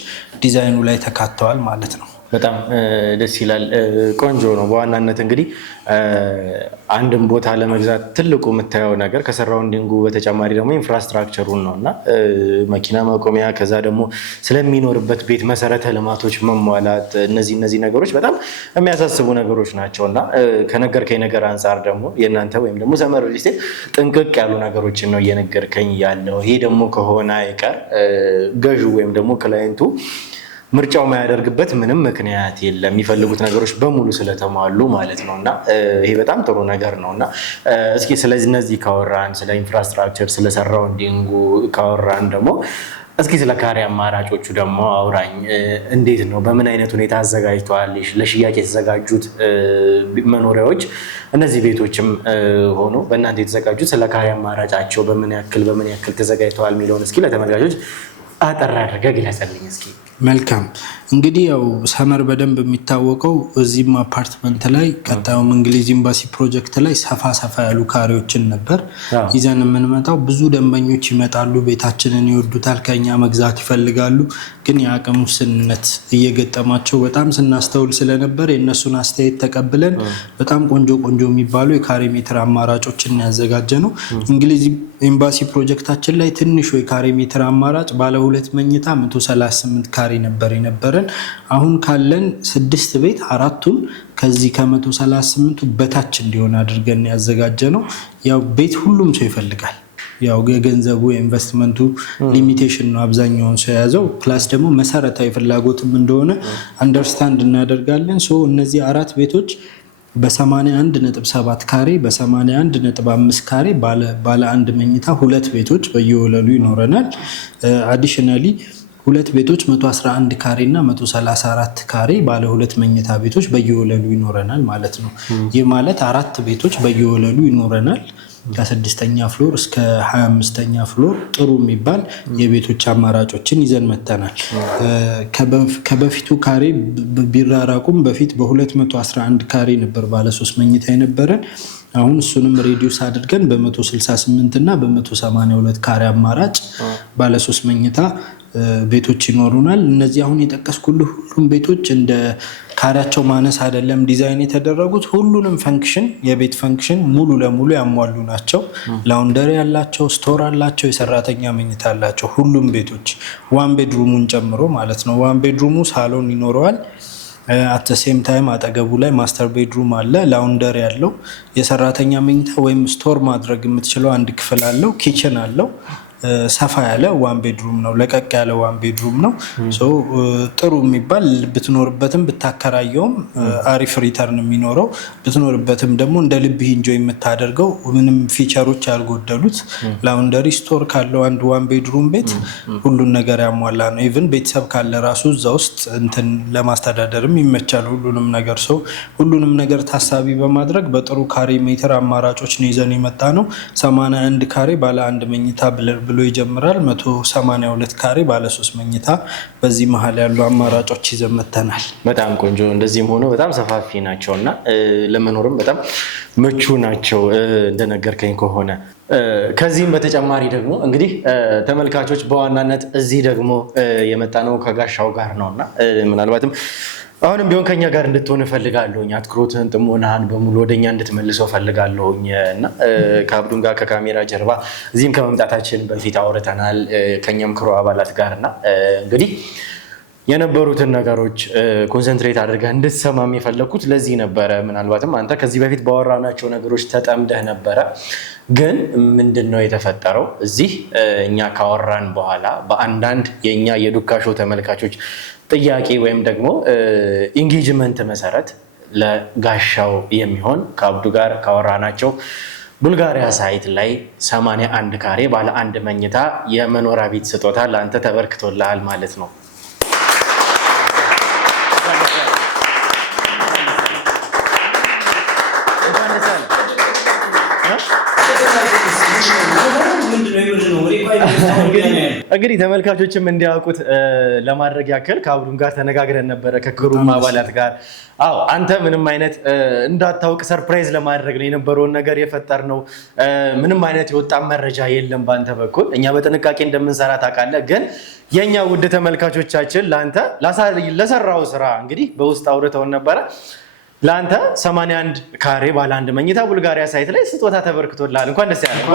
ዲዛይኑ ላይ ተካተዋል ማለት ነው። በጣም ደስ ይላል። ቆንጆ ነው። በዋናነት እንግዲህ አንድን ቦታ ለመግዛት ትልቁ የምታየው ነገር ከሰራውንዲንጉ በተጨማሪ ደግሞ ኢንፍራስትራክቸሩን ነው እና መኪና መቆሚያ፣ ከዛ ደግሞ ስለሚኖርበት ቤት መሰረተ ልማቶች መሟላት፣ እነዚህ ነገሮች በጣም የሚያሳስቡ ነገሮች ናቸው እና ከነገርከኝ ነገር አንጻር ደግሞ የእናንተ ወይም ደግሞ ሰመር ሪል ስቴት ጥንቅቅ ያሉ ነገሮችን ነው እየነገርከኝ ያለው። ይሄ ደግሞ ከሆነ አይቀር ገዢው ወይም ደግሞ ክላይንቱ ምርጫው ማያደርግበት ምንም ምክንያት የለም። የሚፈልጉት ነገሮች በሙሉ ስለተሟሉ ማለት ነው እና ይሄ በጣም ጥሩ ነገር ነው እና እስኪ ስለዚህ እነዚህ ካወራን፣ ስለ ኢንፍራስትራክቸር፣ ስለ ሰራውንዲንጉ ካወራን ደግሞ እስኪ ስለ ካሬ አማራጮቹ ደግሞ አውራኝ። እንዴት ነው? በምን አይነት ሁኔታ አዘጋጅተዋል? ለሽያጭ የተዘጋጁት መኖሪያዎች እነዚህ ቤቶችም ሆኖ በእናንተ የተዘጋጁት ስለ ካሬ አማራጫቸው በምን ያክል ተዘጋጅተዋል የሚለውን እስኪ ለተመልካቾች አጠር አድርገህ ግለጽልኝ እስኪ። መልካም እንግዲህ ያው ሰመር በደንብ የሚታወቀው እዚህም አፓርትመንት ላይ ቀጣዩም እንግሊዝ ኤምባሲ ፕሮጀክት ላይ ሰፋ ያሉ ካሬዎችን ነበር ይዘን የምንመጣው። ብዙ ደንበኞች ይመጣሉ፣ ቤታችንን ይወዱታል፣ ከኛ መግዛት ይፈልጋሉ። ግን የአቅም ውስንነት እየገጠማቸው በጣም ስናስተውል ስለነበር የእነሱን አስተያየት ተቀብለን በጣም ቆንጆ የሚባሉ የካሬ ሜትር አማራጮችን ያዘጋጀ ነው። እንግሊዝ ኤምባሲ ፕሮጀክታችን ላይ ትንሹ የካሬ ሜትር አማራጭ ባለ 2 መኝታ 138 ካሬ ነበር የነበረን። አሁን ካለን 6 ቤት 4ቱን ከዚህ ከ138ቱ በታች እንዲሆን አድርገን ያዘጋጀ ነው። ያው ቤት ሁሉም ሰው ይፈልጋል። ያው የገንዘቡ የኢንቨስትመንቱ ሊሚቴሽን ነው አብዛኛውን ሰው የያዘው። ፕላስ ደግሞ መሰረታዊ ፍላጎትም እንደሆነ አንደርስታንድ እናደርጋለን። እነዚህ 4 ቤቶች በ81.7 ካሬ፣ በ81.5 ካሬ ባለ 1 መኝታ 2 ቤቶች በየወለሉ ይኖረናል። አዲሽናሊ 2 ቤቶች 111 ካሬ እና 134 ካሬ ባለ 2 መኝታ ቤቶች በየወለሉ ይኖረናል ማለት ነው። ይህ ማለት 4 ቤቶች በየወለሉ ይኖረናል። ከ6ኛ ፍሎር እስከ 25ኛ ፍሎር ጥሩ የሚባል የቤቶች አማራጮችን ይዘን መተናል። ከበፊቱ ካሬ ቢራራቁም በፊት በ211 ካሬ ነበር ባለ 3 መኝታ የነበረን። አሁን እሱንም ሬዲዩስ አድርገን በ168 እና በ182 ካሬ አማራጭ ባለ 3 መኝታ ቤቶች ይኖሩናል። እነዚህ አሁን የጠቀስኩልህ ሁሉም ቤቶች እንደ ካሬያቸው ማነስ አይደለም ዲዛይን የተደረጉት። ሁሉንም ፈንክሽን የቤት ፈንክሽን ሙሉ ለሙሉ ያሟሉ ናቸው። ላውንደሪ ያላቸው፣ ስቶር አላቸው፣ የሰራተኛ መኝታ አላቸው። ሁሉም ቤቶች ዋን ቤድሩሙን ጨምሮ ማለት ነው። ዋን ቤድሩሙ ሳሎን ይኖረዋል። አት ሴም ታይም አጠገቡ ላይ ማስተር ቤድሩም አለ፣ ላውንደሪ ያለው፣ የሰራተኛ መኝታ ወይም ስቶር ማድረግ የምትችለው አንድ ክፍል አለው፣ ኪችን አለው። ሰፋ ያለ ዋን ቤድሩም ነው። ለቀቅ ያለ ዋን ቤድሩም ነው። ጥሩ የሚባል ብትኖርበትም ብታከራየውም አሪፍ ሪተርን የሚኖረው ብትኖርበትም ደግሞ እንደ ልብህ ኢንጆይ የምታደርገው ምንም ፊቸሮች ያልጎደሉት ላውንደሪ ስቶር ካለው አንድ ዋን ቤድሩም ቤት ሁሉን ነገር ያሟላ ነው። ኢቭን ቤተሰብ ካለ ራሱ እዛ ውስጥ እንትን ለማስተዳደርም ይመቻል ሁሉንም ነገር። ሁሉንም ነገር ታሳቢ በማድረግ በጥሩ ካሬ ሜትር አማራጮች ነው ይዘን የመጣ ነው። 81 ካሬ ባለ አንድ መኝታ ብሎ ይጀምራል። 182 ካሬ ባለ 3 መኝታ በዚህ መሀል ያሉ አማራጮች ይዘን መተናል። በጣም ቆንጆ። እንደዚህም ሆኖ በጣም ሰፋፊ ናቸው እና ለመኖርም በጣም ምቹ ናቸው እንደነገርከኝ ከሆነ። ከዚህም በተጨማሪ ደግሞ እንግዲህ ተመልካቾች በዋናነት እዚህ ደግሞ የመጣ ነው ከጋሻው ጋር ነውና ምናልባትም አሁንም ቢሆን ከኛ ጋር እንድትሆን እፈልጋለሁኝ። አትኩሮትን ጥሞናህን በሙሉ ወደኛ እንድትመልሰው እፈልጋለሁኝ እና ከአብዱም ጋር ከካሜራ ጀርባ እዚህም ከመምጣታችን በፊት አውርተናል ከኛም ክሮ አባላት ጋር እና እንግዲህ የነበሩትን ነገሮች ኮንሰንትሬት አድርገህ እንድትሰማም የፈለግኩት ለዚህ ነበረ። ምናልባትም አንተ ከዚህ በፊት ባወራናቸው ነገሮች ተጠምደህ ነበረ፣ ግን ምንድን ነው የተፈጠረው? እዚህ እኛ ካወራን በኋላ በአንዳንድ የእኛ የዱካ ሾው ተመልካቾች ጥያቄ ወይም ደግሞ ኢንጌጅመንት መሰረት ለጋሻው የሚሆን ከአብዱ ጋር ካወራናቸው ቡልጋሪያ ሳይት ላይ 81 ካሬ ባለ አንድ መኝታ የመኖሪያ ቤት ስጦታ ለአንተ ተበርክቶልሃል ማለት ነው። እንግዲህ ተመልካቾችም እንዲያውቁት ለማድረግ ያክል ከአብዱም ጋር ተነጋግረን ነበረ ከክሩም አባላት ጋር። አዎ አንተ ምንም አይነት እንዳታውቅ ሰርፕራይዝ ለማድረግ ነው የነበረውን ነገር የፈጠርነው። ምንም አይነት የወጣ መረጃ የለም በአንተ በኩል። እኛ በጥንቃቄ እንደምንሰራ ታውቃለህ። ግን የኛ ውድ ተመልካቾቻችን ለአንተ ለሰራው ስራ እንግዲህ በውስጥ አውርተውን ነበረ። ለአንተ 81 ካሬ ባለ አንድ መኝታ ቡልጋሪያ ሳይት ላይ ስጦታ ተበርክቶልሃል። እንኳን ደስ ያለህ።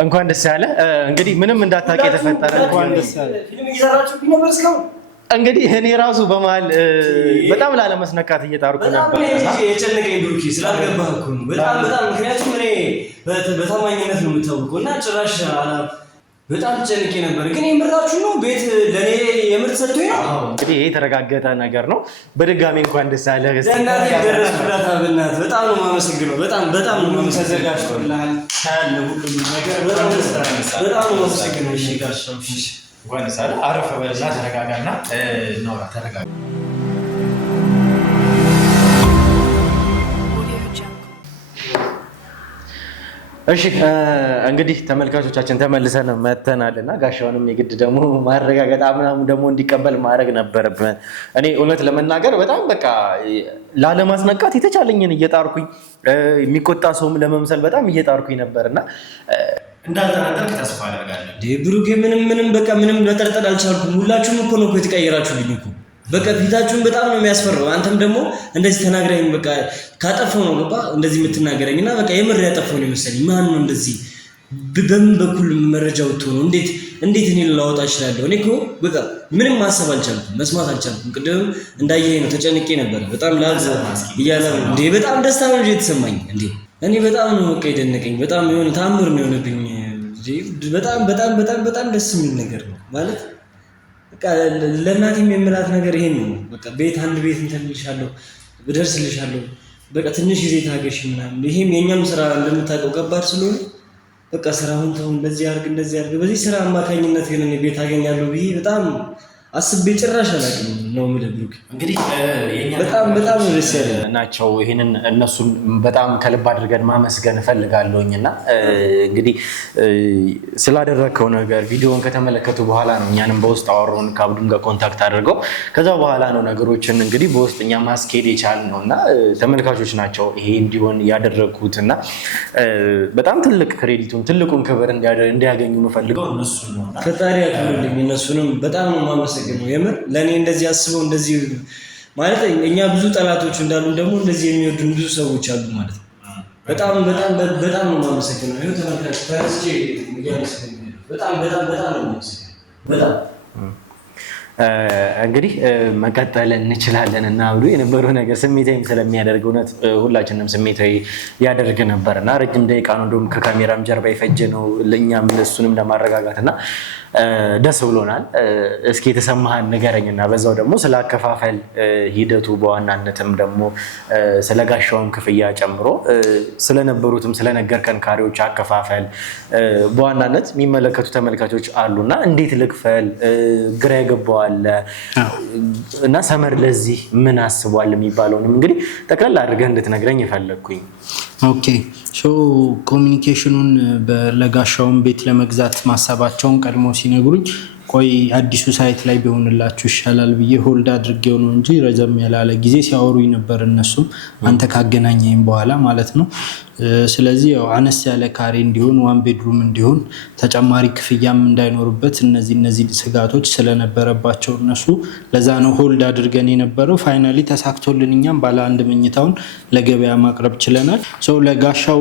እንኳን ደስ ያለህ። እንግዲህ ምንም እንዳታውቅ የተፈጠረ እንግዲህ እኔ ራሱ በመሀል በጣም ላለመስነካት እየጣርኩ ነበር። የጨነቀኝ ዱርኪ ስላልገባህ እኮ ነው። በጣም ምክንያቱም እኔ በታማኝነት ነው የምታወቀው እና ጭራሽ በጣም ጨንቄ ነበር። ግን የምራችሁ ነው ቤት ለኔ የምር ሰጥቶኝ ነው። እንግዲህ ይሄ የተረጋገጠ ነገር ነው። በድጋሚ እንኳን ደስ ያለህ። ዘናት ይደረስላት አብናት በጣም ነው የማመሰግነው። በጣም ነው ተዘጋጅቶልሃል ካለ ሁሉ ነገር በጣም ነው የማመሰግነው። እሺ ጋሻው እንኳን ደስ ያለህ። አረፈ በልና ተረጋጋና ነው ተረጋጋ። እሺ እንግዲህ ተመልካቾቻችን ተመልሰን መተናል እና ጋሻውንም የግድ ደግሞ ማረጋገጥ ምናምን ደግሞ እንዲቀበል ማድረግ ነበረብን። እኔ እውነት ለመናገር በጣም በቃ ላለማስነቃት የተቻለኝን እየጣርኩኝ የሚቆጣ ሰውም ለመምሰል በጣም እየጣርኩኝ ነበርና እንዳልተናገርክ ተስፋ አደርጋለሁ። ብሩኬ ምንም በቃ ምንም መጠርጠር አልቻልኩም። ሁላችሁም እኮ ነው የተቀየራችሁልኝ እኮ በቃ ፊታችሁን በጣም ነው የሚያስፈራው። አንተም ደግሞ እንደዚህ ተናግረኝ በቃ ካጠፋው ነው ገባ እንደዚህ የምትናገረኝና በቃ የምር ያጠፋው ነው መሰለኝ። ማን ነው እንደዚህ በምን በኩል መረጃ ወጥቶ ነው እንዴት እኔ ላወጣ እችላለሁ? እኔ እኮ በቃ ምንም ማሰብ አልቻልኩም፣ መስማት አልቻልኩም። ቅድም እንዳየኸኝ ነው ተጨንቄ ነበር በጣም ላዝ እያለ እንዴ በጣም ደስታ ነው የተሰማኝ። እንዴ እኔ በጣም ነው በቃ የደነቀኝ። በጣም የሆነ ታምር ነው የሆነብኝ። በጣም ደስ የሚል ነገር ነው ማለት በቃ ለእናቴም የምላት ነገር ይሄን ነው። በቃ ቤት አንድ ቤት እንተልልሻለሁ፣ እደርስልሻለሁ በቃ ትንሽ ጊዜ ታገሽ ምናምን። ይሄም የኛም ስራ እንደምታውቀው ከባድ ስለሆነ በቃ ስራውን ተው እንደዚህ አድርግ በዚህ ስራ አማካኝነት ግን እኔ ቤት አገኛለሁ ብዬ በጣም አስቤ ጭራሽ አላውቅም ነው የምልህ ብሩክ። እንግዲህ በጣም ደስ ያለ ናቸው። ይሄንን እነሱን በጣም ከልብ አድርገን ማመስገን እፈልጋለሁኝ እና እንግዲህ ስላደረግከው ነገር ቪዲዮውን ከተመለከቱ በኋላ ነው እኛንም በውስጥ አወሩን ከአብዱም ጋር ኮንታክት አድርገው ከዛ በኋላ ነው ነገሮችን እንግዲህ በውስጥ እኛ ማስኬድ የቻልነው እና ተመልካቾች ናቸው ይሄ እንዲሆን ያደረጉት እና በጣም ትልቅ ክሬዲቱን ትልቁን ክብር እንዲያገኙ የምፈልገው እነሱ ነው። ፈጣሪ ያክብርልኝ። እነሱንም በጣም ነው የምር ለኔ እንደዚህ አስበው እንደዚህ ማለት እኛ ብዙ ጠላቶች እንዳሉ ደግሞ እንደዚህ የሚወዱን ብዙ ሰዎች አሉ ማለት ነው። በጣም ነው የማመሰግነው። ይሄው ተመልካች ታስቼ በጣም ነው የማመሰግነው። በጣም እንግዲህ መቀጠል እንችላለን እና ብሎ የነበረው ነገር ስሜታዊም ስለሚያደርግ እውነት ሁላችንም ስሜታዊ ያደርግ ነበር እና ረጅም ደቂቃ ነው እንደውም ከካሜራም ጀርባ የፈጀ ነው ለእኛም እሱንም ለማረጋጋት እና ደስ ብሎናል። እስኪ የተሰማህን ንገረኝና በዛው ደግሞ ስለ አከፋፈል ሂደቱ በዋናነትም ደግሞ ስለ ጋሻውም ክፍያ ጨምሮ ስለነበሩትም ስለነገርከን ካሬዎች አከፋፈል በዋናነት የሚመለከቱ ተመልካቾች አሉና እንዴት ልክፈል ግራ የገባዋል እና ሰመር ለዚህ ምን አስቧል የሚባለውንም እንግዲህ ጠቅላላ አድርገህ እንድትነግረኝ የፈለግኩኝ። ኦኬ ኮሚኒኬሽኑን ለጋሻውን ቤት ለመግዛት ማሰባቸውን ቀድሞ ሲነግሩኝ ቆይ አዲሱ ሳይት ላይ ቢሆንላችሁ ይሻላል ብዬ ሆልድ አድርጌው ነው እንጂ ረዘም ያላለ ጊዜ ሲያወሩኝ ነበር እነሱም አንተ ካገናኘኝ በኋላ ማለት ነው። ስለዚህ ያው አነስ ያለ ካሬ እንዲሆን ዋን ቤድሩም እንዲሆን ተጨማሪ ክፍያም እንዳይኖርበት እነዚህ ስጋቶች ስለነበረባቸው እነሱ ለዛ ነው ሆልድ አድርገን የነበረው። ፋይናሊ ተሳክቶልን እኛም ባለ አንድ መኝታውን ለገበያ ማቅረብ ችለናል። ለጋሻው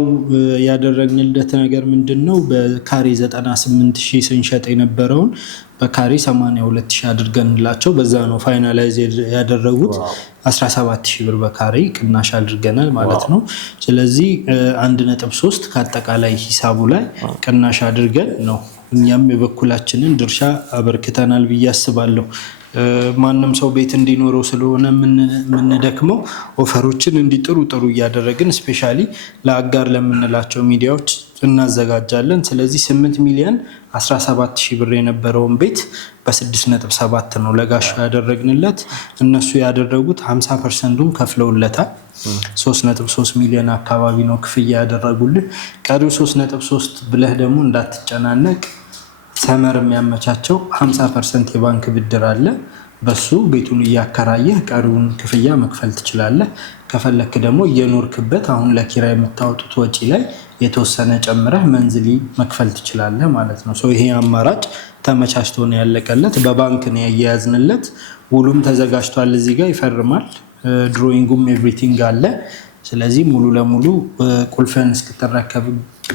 ያደረግንለት ነገር ምንድነው? በካሬ 98,000 ስንሸጥ የነበረውን በካሬ 82,000 አድርገንላቸው በዛ ነው ፋይናላይዝ ያደረጉት። 17,000 ብር በካሬ ቅናሽ አድርገናል ማለት ነው። ስለዚህ 1.3 ከአጠቃላይ ሂሳቡ ላይ ቅናሽ አድርገን ነው እኛም የበኩላችንን ድርሻ አበርክተናል ብዬ አስባለሁ። ማንም ሰው ቤት እንዲኖረው ስለሆነ የምንደክመው ኦፈሮችን እንዲጥሩ እያደረግን ስፔሻሊ ለአጋር ለምንላቸው ሚዲያዎች እናዘጋጃለን። ስለዚህ 8,017,000 ብር የነበረውን ቤት በ6.7 ነው ለጋሻ ያደረግንለት። እነሱ ያደረጉት 50%ን ከፍለውለታል። 3.3 ሚሊዮን አካባቢ ነው ክፍያ ያደረጉልህ። ቀሪው 3.3 ብለህ ደግሞ እንዳትጨናነቅ ሰመር የሚያመቻቸው 50% የባንክ ብድር አለ። በሱ ቤቱን እያከራየህ ቀሪውን ክፍያ መክፈል ትችላለህ። ከፈለክ ደግሞ እየኖርክበት አሁን ለኪራይ የምታወጡት ወጪ ላይ የተወሰነ ጨምረህ መንዝሊ መክፈል ትችላለህ ማለት ነው። ይሄ አማራጭ ተመቻችቶ ነው ያለቀለት። በባንክ ነው ያያያዝንለት። ውሉም ተዘጋጅቷል። እዚህ ጋር ይፈርማል። ድሮይንጉም ኤቭሪቲንግ አለ። ስለዚህ ሙሉ ለሙሉ ቁልፍን እስክትረከብ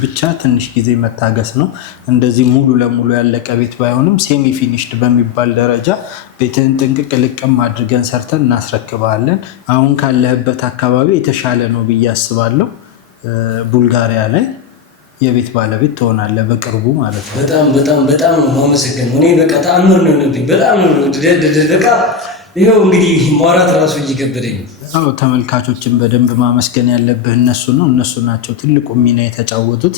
ብቻ ትንሽ ጊዜ መታገስ ነው። እንደዚህ ሙሉ ለሙሉ ያለቀ ቤት ባይሆንም ሴሚ ፊኒሽድ በሚባል ደረጃ ቤትን ጥንቅቅ ልቅም አድርገን ሰርተን እናስረክባለን። አሁን ካለህበት አካባቢ የተሻለ ነው ብዬ አስባለሁ። ቡልጋሪያ ላይ የቤት ባለቤት ትሆናለህ በቅርቡ ማለት ነው። በጣም ነው የማመሰግነው። እኔ በቃ ተአምር ነው የሆነብኝ። በጣም ነው በቃ ይኸው እንግዲህ ማውራት ራሱ እየከበደኝ። ተመልካቾችን በደንብ ማመስገን ያለብህ እነሱ ነው። እነሱ ናቸው ትልቁ ሚና የተጫወቱት።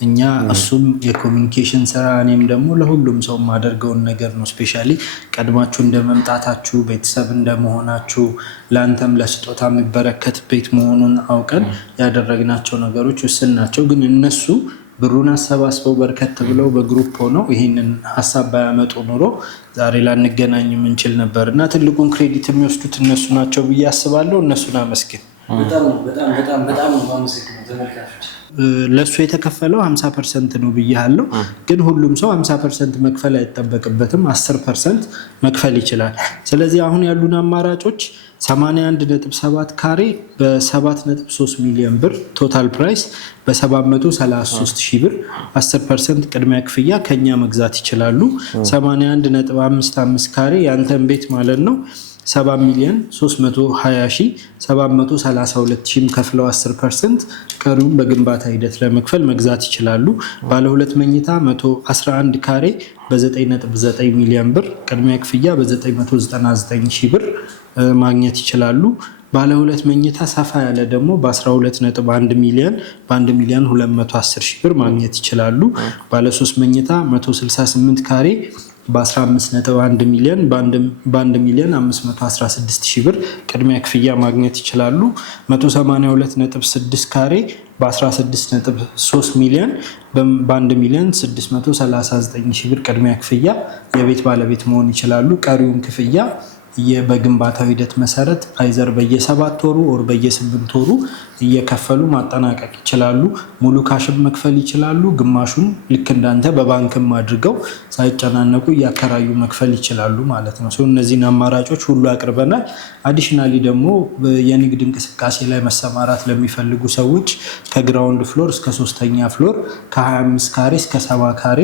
እኛ እሱም የኮሚኒኬሽን ስራ፣ እኔም ደግሞ ለሁሉም ሰው የማደርገውን ነገር ነው። ስፔሻሊ ቀድማችሁ እንደመምጣታችሁ ቤተሰብ እንደመሆናችሁ ለአንተም ለስጦታ የሚበረከት ቤት መሆኑን አውቀን ያደረግናቸው ነገሮች ውስን ናቸው። ግን እነሱ ብሩን አሰባስበው በርከት ብለው በግሩፕ ሆነው ይህንን ሀሳብ ባያመጡ ኖሮ ዛሬ ላንገናኝ የምንችል ነበር እና ትልቁን ክሬዲት የሚወስዱት እነሱ ናቸው ብዬ አስባለሁ። እነሱን አመስግን። በጣም አመሰግናለሁ ተመልካቾች። ለሱ የተከፈለው 50% ነው ብያለሁ። ግን ሁሉም ሰው 50% መክፈል አይጠበቅበትም። 10% መክፈል ይችላል። ስለዚህ አሁን ያሉን አማራጮች 81.7 ካሬ በ7.3 ሚሊዮን ብር ቶታል ፕራይስ በ733,000 ብር 10% ቅድሚያ ክፍያ ከኛ መግዛት ይችላሉ። 81.55 ካሬ ያንተን ቤት ማለት ነው 7,320,732 ከፍለው 10% ቀሪውን በግንባታ ሂደት ለመክፈል መግዛት ይችላሉ። ባለ 2 መኝታ 111 ካሬ በ9.9 ሚሊዮን ብር ቅድሚያ ክፍያ በ999,000 ብር ማግኘት ይችላሉ። ባለ 2 መኝታ ሰፋ ያለ ደግሞ በ12.1 ሚሊዮን በ1 ሚሊዮን 210 ሺህ ብር ማግኘት ይችላሉ። ባለ 3 መኝታ 168 ካሬ በ15.1 ሚሊዮን በ1 ሚሊዮን 516 ሺህ ብር ቅድሚያ ክፍያ ማግኘት ይችላሉ። 182.6 ካሬ በ16.3 ሚሊዮን በ1 ሚሊዮን 639 ሺህ ብር ቅድሚያ ክፍያ የቤት ባለቤት መሆን ይችላሉ። ቀሪውን ክፍያ በግንባታው ሂደት መሰረት አይዘር በየ7 ወሩ ወር በየ8 ወሩ እየከፈሉ ማጠናቀቅ ይችላሉ። ሙሉ ካሽም መክፈል ይችላሉ። ግማሹን ልክ እንዳንተ በባንክም አድርገው ሳይጨናነቁ እያከራዩ መክፈል ይችላሉ ማለት ነው። እነዚህን አማራጮች ሁሉ አቅርበናል። አዲሽናሊ ደግሞ የንግድ እንቅስቃሴ ላይ መሰማራት ለሚፈልጉ ሰዎች ከግራውንድ ፍሎር እስከ 3ኛ ፍሎር ከ25 ካሬ እስከ 70 ካሬ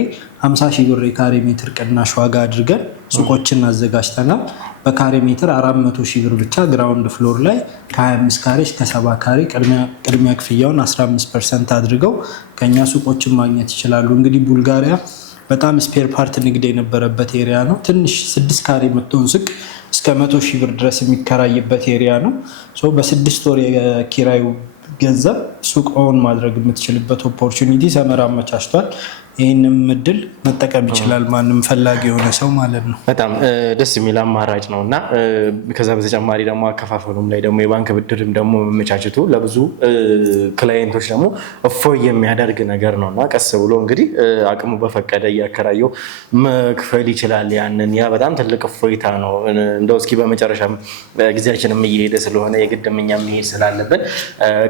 50 ሺህ ብር የካሬ ሜትር ቅናሽ ዋጋ አድርገን ሱቆችን አዘጋጅተናል። በካሬ ሜትር 400 ሺህ ብር ብቻ ግራውንድ ፍሎር ላይ ከ25 ካሬ እስከ 70 ካሬ ቅድሚያ ክፍያውን 15% አድርገው ከኛ ሱቆችን ማግኘት ይችላሉ። እንግዲህ ቡልጋሪያ በጣም ስፔር ፓርት ንግድ የነበረበት ኤሪያ ነው። ትንሽ 6 ካሬ የምትሆን ሱቅ እስከ 100 ሺህ ብር ድረስ የሚከራይበት ኤሪያ ነው። በ6 ወር የኪራዩ ገንዘብ ሱቅ ኦን ማድረግ የምትችልበት ኦፖርቹኒቲ ሰመራ አመቻችቷል። ይህንም እድል መጠቀም ይችላል ማንም ፈላጊ የሆነ ሰው ማለት ነው። በጣም ደስ የሚል አማራጭ ነው እና ከዛ በተጨማሪ ደግሞ አከፋፈሉም ላይ ደግሞ የባንክ ብድርም ደግሞ መመቻቸቱ ለብዙ ክላይንቶች ደግሞ እፎይ የሚያደርግ ነገር ነው እና ቀስ ብሎ እንግዲህ አቅሙ በፈቀደ እያከራየው መክፈል ይችላል። ያ በጣም ትልቅ እፎይታ ነው። እንደው እስኪ በመጨረሻም ጊዜያችንም እየሄደ ስለሆነ የግድም እኛም መሄድ ስላለብን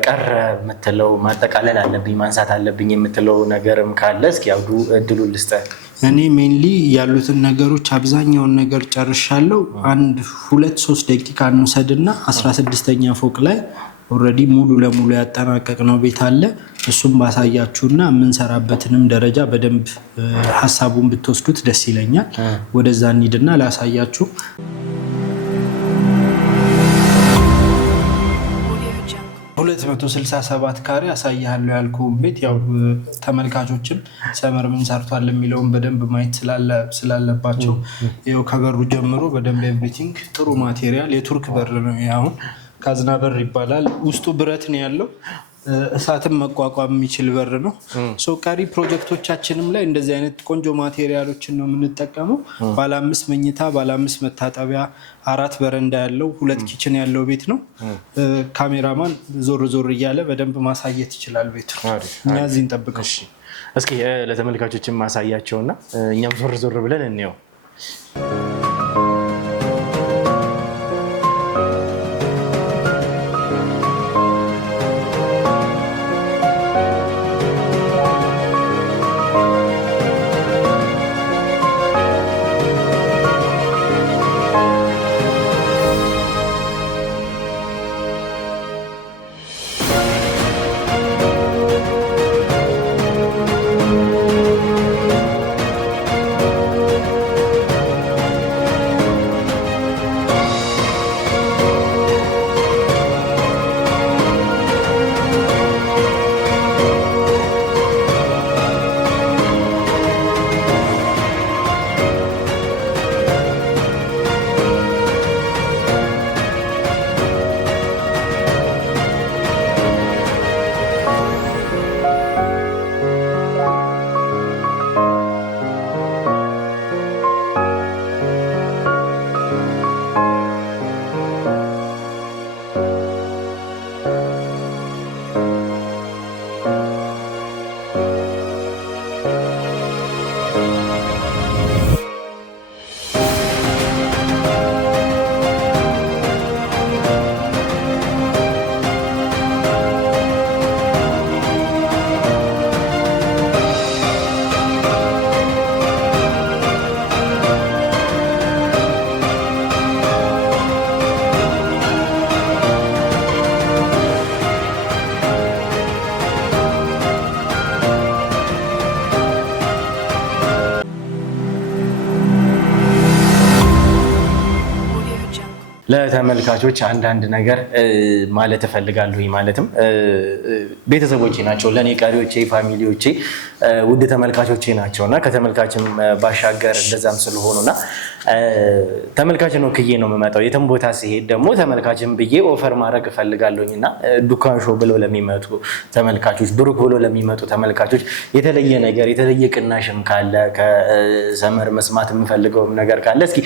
ቀረ የምትለው ማጠቃለል አለብኝ ማንሳት አለብኝ የምትለው ነገርም ካለ እስኪ ያውዱ እድሉን ልስጥህ። እኔ ሜንሊ ያሉትን ነገሮች አብዛኛውን ነገር ጨርሻለሁ። 1-2-3 ደቂቃ እንውሰድና 16ኛ ፎቅ ላይ ኦልሬዲ ሙሉ ለሙሉ ያጠናቀቅነው ቤት አለ። እሱም ባሳያችሁና የምንሰራበትንም ደረጃ በደንብ ሀሳቡን ብትወስዱት ደስ ይለኛል። ወደዛ እንሂድና ላሳያችሁ። ሁለት 167 ካሬ አሳያለሁ ያልኩህን ቤት ያው ተመልካቾችም ሰመር ምን ሰርቷል የሚለውን በደንብ ማየት ስላለባቸው ይኸው ከበሩ ጀምሮ በደንብ ኤቭሪቲንግ ጥሩ ማቴሪያል የቱርክ በር ነው። አሁን ካዝና በር ይባላል። ውስጡ ብረት ነው ያለው። እሳትን መቋቋም የሚችል በር ነው። ቀሪ ፕሮጀክቶቻችንም ላይ እንደዚህ አይነት ቆንጆ ማቴሪያሎችን ነው የምንጠቀመው። ባለ 5 መኝታ ባለ 5 መታጠቢያ 4 በረንዳ ያለው 2 ኪችን ያለው ቤት ነው። ካሜራማን ዞር ዞር እያለ በደንብ ማሳየት ይችላል ቤቱ። እኛ እዚህ እንጠብቀው። እስኪ ለተመልካቾችን ማሳያቸውና እኛም ዞር ዞር ብለን እንየው። ለተመልካቾች አንዳንድ ነገር ማለት እፈልጋለሁ። ማለትም ቤተሰቦቼ ናቸው ለኔ፣ ቀሪዎቼ፣ ፋሚሊዎቼ፣ ውድ ተመልካቾቼ ናቸውና ከተመልካችም ባሻገር እንደዛም ስለሆኑና ተመልካችን ወክዬ ነው የምመጣው። የትም ቦታ ሲሄድ ደግሞ ተመልካችን ብዬ ኦፈር ማድረግ እፈልጋለሁኝ እና ዱካን ሾው ብለው ለሚመጡ ተመልካቾች፣ ብሩክ ብለው ለሚመጡ ተመልካቾች የተለየ ነገር የተለየ ቅናሽም ካለ ከሰመር መስማት የምፈልገውም ነገር ካለ እስኪ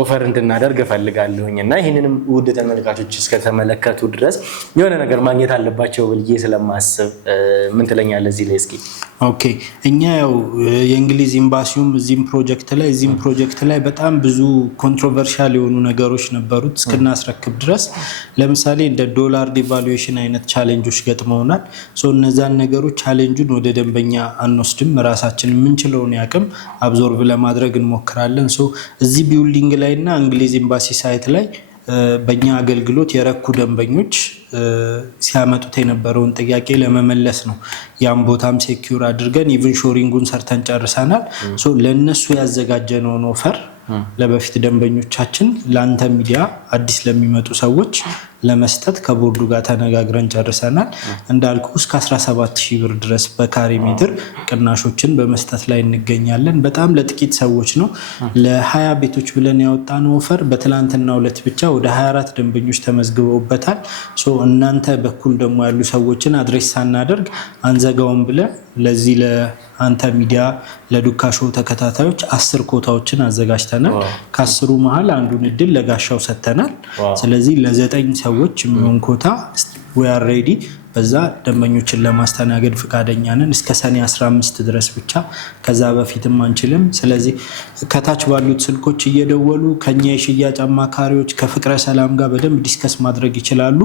ኦፈር እንድናደርግ እፈልጋለሁኝ እና ይህንንም ውድ ተመልካቾች እስከተመለከቱ ድረስ የሆነ ነገር ማግኘት አለባቸው ብዬ ስለማስብ ምን ትለኛለህ እዚህ ላይ እስኪ? ኦኬ እኛ ያው የእንግሊዝ ኤምባሲውም እዚህም ፕሮጀክት ላይ በጣም ብዙ ኮንትሮቨርሻል የሆኑ ነገሮች ነበሩት እስክናስረክብ ድረስ። ለምሳሌ እንደ ዶላር ዲቫሉዌሽን አይነት ቻሌንጆች ገጥመውናል። እነዛን ነገሮች ቻሌንጁን ወደ ደንበኛ አንወስድም፣ ራሳችን የምንችለውን ያቅም አብዞርቭ ለማድረግ እንሞክራለን። እዚህ ቢውልዲንግ ላይ እና እንግሊዝ ኤምባሲ ሳይት ላይ በእኛ አገልግሎት የረኩ ደንበኞች ሲያመጡት የነበረውን ጥያቄ ለመመለስ ነው። ያን ቦታም ሴኪዩር አድርገን ኢቭን ሾሪንጉን ሰርተን ጨርሰናል። ለእነሱ ያዘጋጀነውን ኦፈር ለበፊት ደንበኞቻችን ለአንተ ሚዲያ አዲስ ለሚመጡ ሰዎች ለመስጠት ከቦርዱ ጋር ተነጋግረን ጨርሰናል። እንዳልኩ እስከ 17,000 ብር ድረስ በካሬ ሜትር ቅናሾችን በመስጠት ላይ እንገኛለን። በጣም ለጥቂት ሰዎች ነው። ለ20 ቤቶች ብለን ያወጣነው ኦፈር በትላንትናው ዕለት ብቻ ወደ 24 ደንበኞች ተመዝግበውበታል። እናንተ በኩል ደግሞ ያሉ ሰዎችን አድሬስ ሳናደርግ አንዘጋውም ብለን ለዚህ ለአንተ ሚዲያ ለዱካ ሾው ተከታታዮች 10 ኮታዎችን አዘጋጅተናል። ከ10ሩ መሀል አንዱን እድል ለጋሻው ሰጥተናል። ስለዚህ ለ9 ሰዎች የሚሆን ኮታ we are ready በዛ ደንበኞችን ለማስተናገድ ፍቃደኛ ነን እስከ ሰኔ 15 ድረስ ብቻ፣ ከዛ በፊትም አንችልም። ስለዚህ ከታች ባሉት ስልኮች እየደወሉ ከኛ የሽያጭ አማካሪዎች ከፍቅረ ሰላም ጋር በደንብ ዲስከስ ማድረግ ይችላሉ።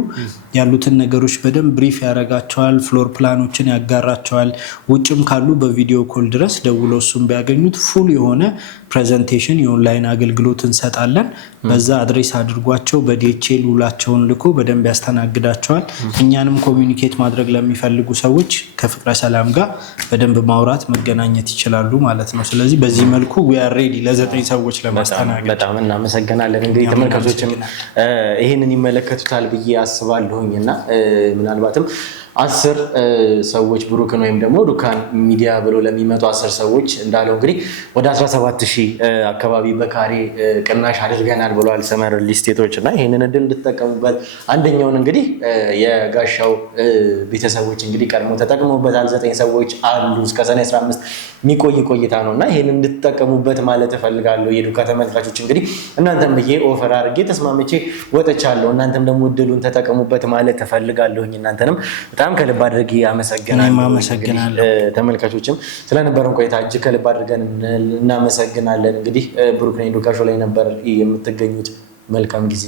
ያሉትን ነገሮች በደንብ ብሪፍ ያደርጋቸዋል፣ ፍሎር ፕላኖችን ያጋራቸዋል። ውጭም ካሉ በቪዲዮ ኮል ድረስ ደውለው እሱም ቢያገኙት ፉል የሆነ ፕሬዘንቴሽን የኦንላይን አገልግሎት እንሰጣለን። በዛ አድሬስ አድርጓቸው በዲኤችኤል ውላቸውን ልኮ በደንብ ያስተናግዳቸዋል። እኛንም ኮሚኒኬት ማድረግ ለሚፈልጉ ሰዎች ከፍቅረ ሰላም ጋር በደንብ ማውራት መገናኘት ይችላሉ ማለት ነው። ስለዚህ በዚህ መልኩ we are ready ለ9 ሰዎች ለማስተናገድ። በጣም እናመሰግናለን። እንግዲህ ተመልካቾችም ይሄንን ይመለከቱታል ብዬ አስባለሁኝ እና ምናልባትም 10 ሰዎች ብሩክን ወይም ደግሞ ዱካን ሚዲያ ብሎ ለሚመጡ 10 ሰዎች እንዳለው እንግዲህ ወደ 17,000 አካባቢ በካሬ ቅናሽ አድርገናል ብለዋል ሰመር ሪልስቴቶች እና ይሄንን እድል እንድትጠቀሙበት። አንደኛውን እንግዲህ የጋሻው ቤተሰቦች እንግዲህ ቀድሞ ተጠቅመውበታል። 9 ሰዎች አሉ እስከ ሰኔ 15 የሚቆይ ቆይታ ነው እና ይሄንን እንድትጠቀሙበት ማለት እፈልጋለሁ። የዱካ ተመልካቾች እንግዲህ እናንተም ብዬ ኦፈር አድርጌ ተስማምቼ ወጥቻለሁ። እናንተም ደግሞ እድሉን ተጠቀሙበት ማለት እፈልጋለሁኝ። እናንተንም በጣም ከልብ አድርጌ አመሰግናለሁ። ተመልካቾችም ስለነበረን ቆይታ እጅግ ከልብ አድርገን እናመሰግናለን። እንግዲህ ብሩክ ነኝ ዱካ ሾው ላይ ነበር የምትገኙት። መልካም ጊዜ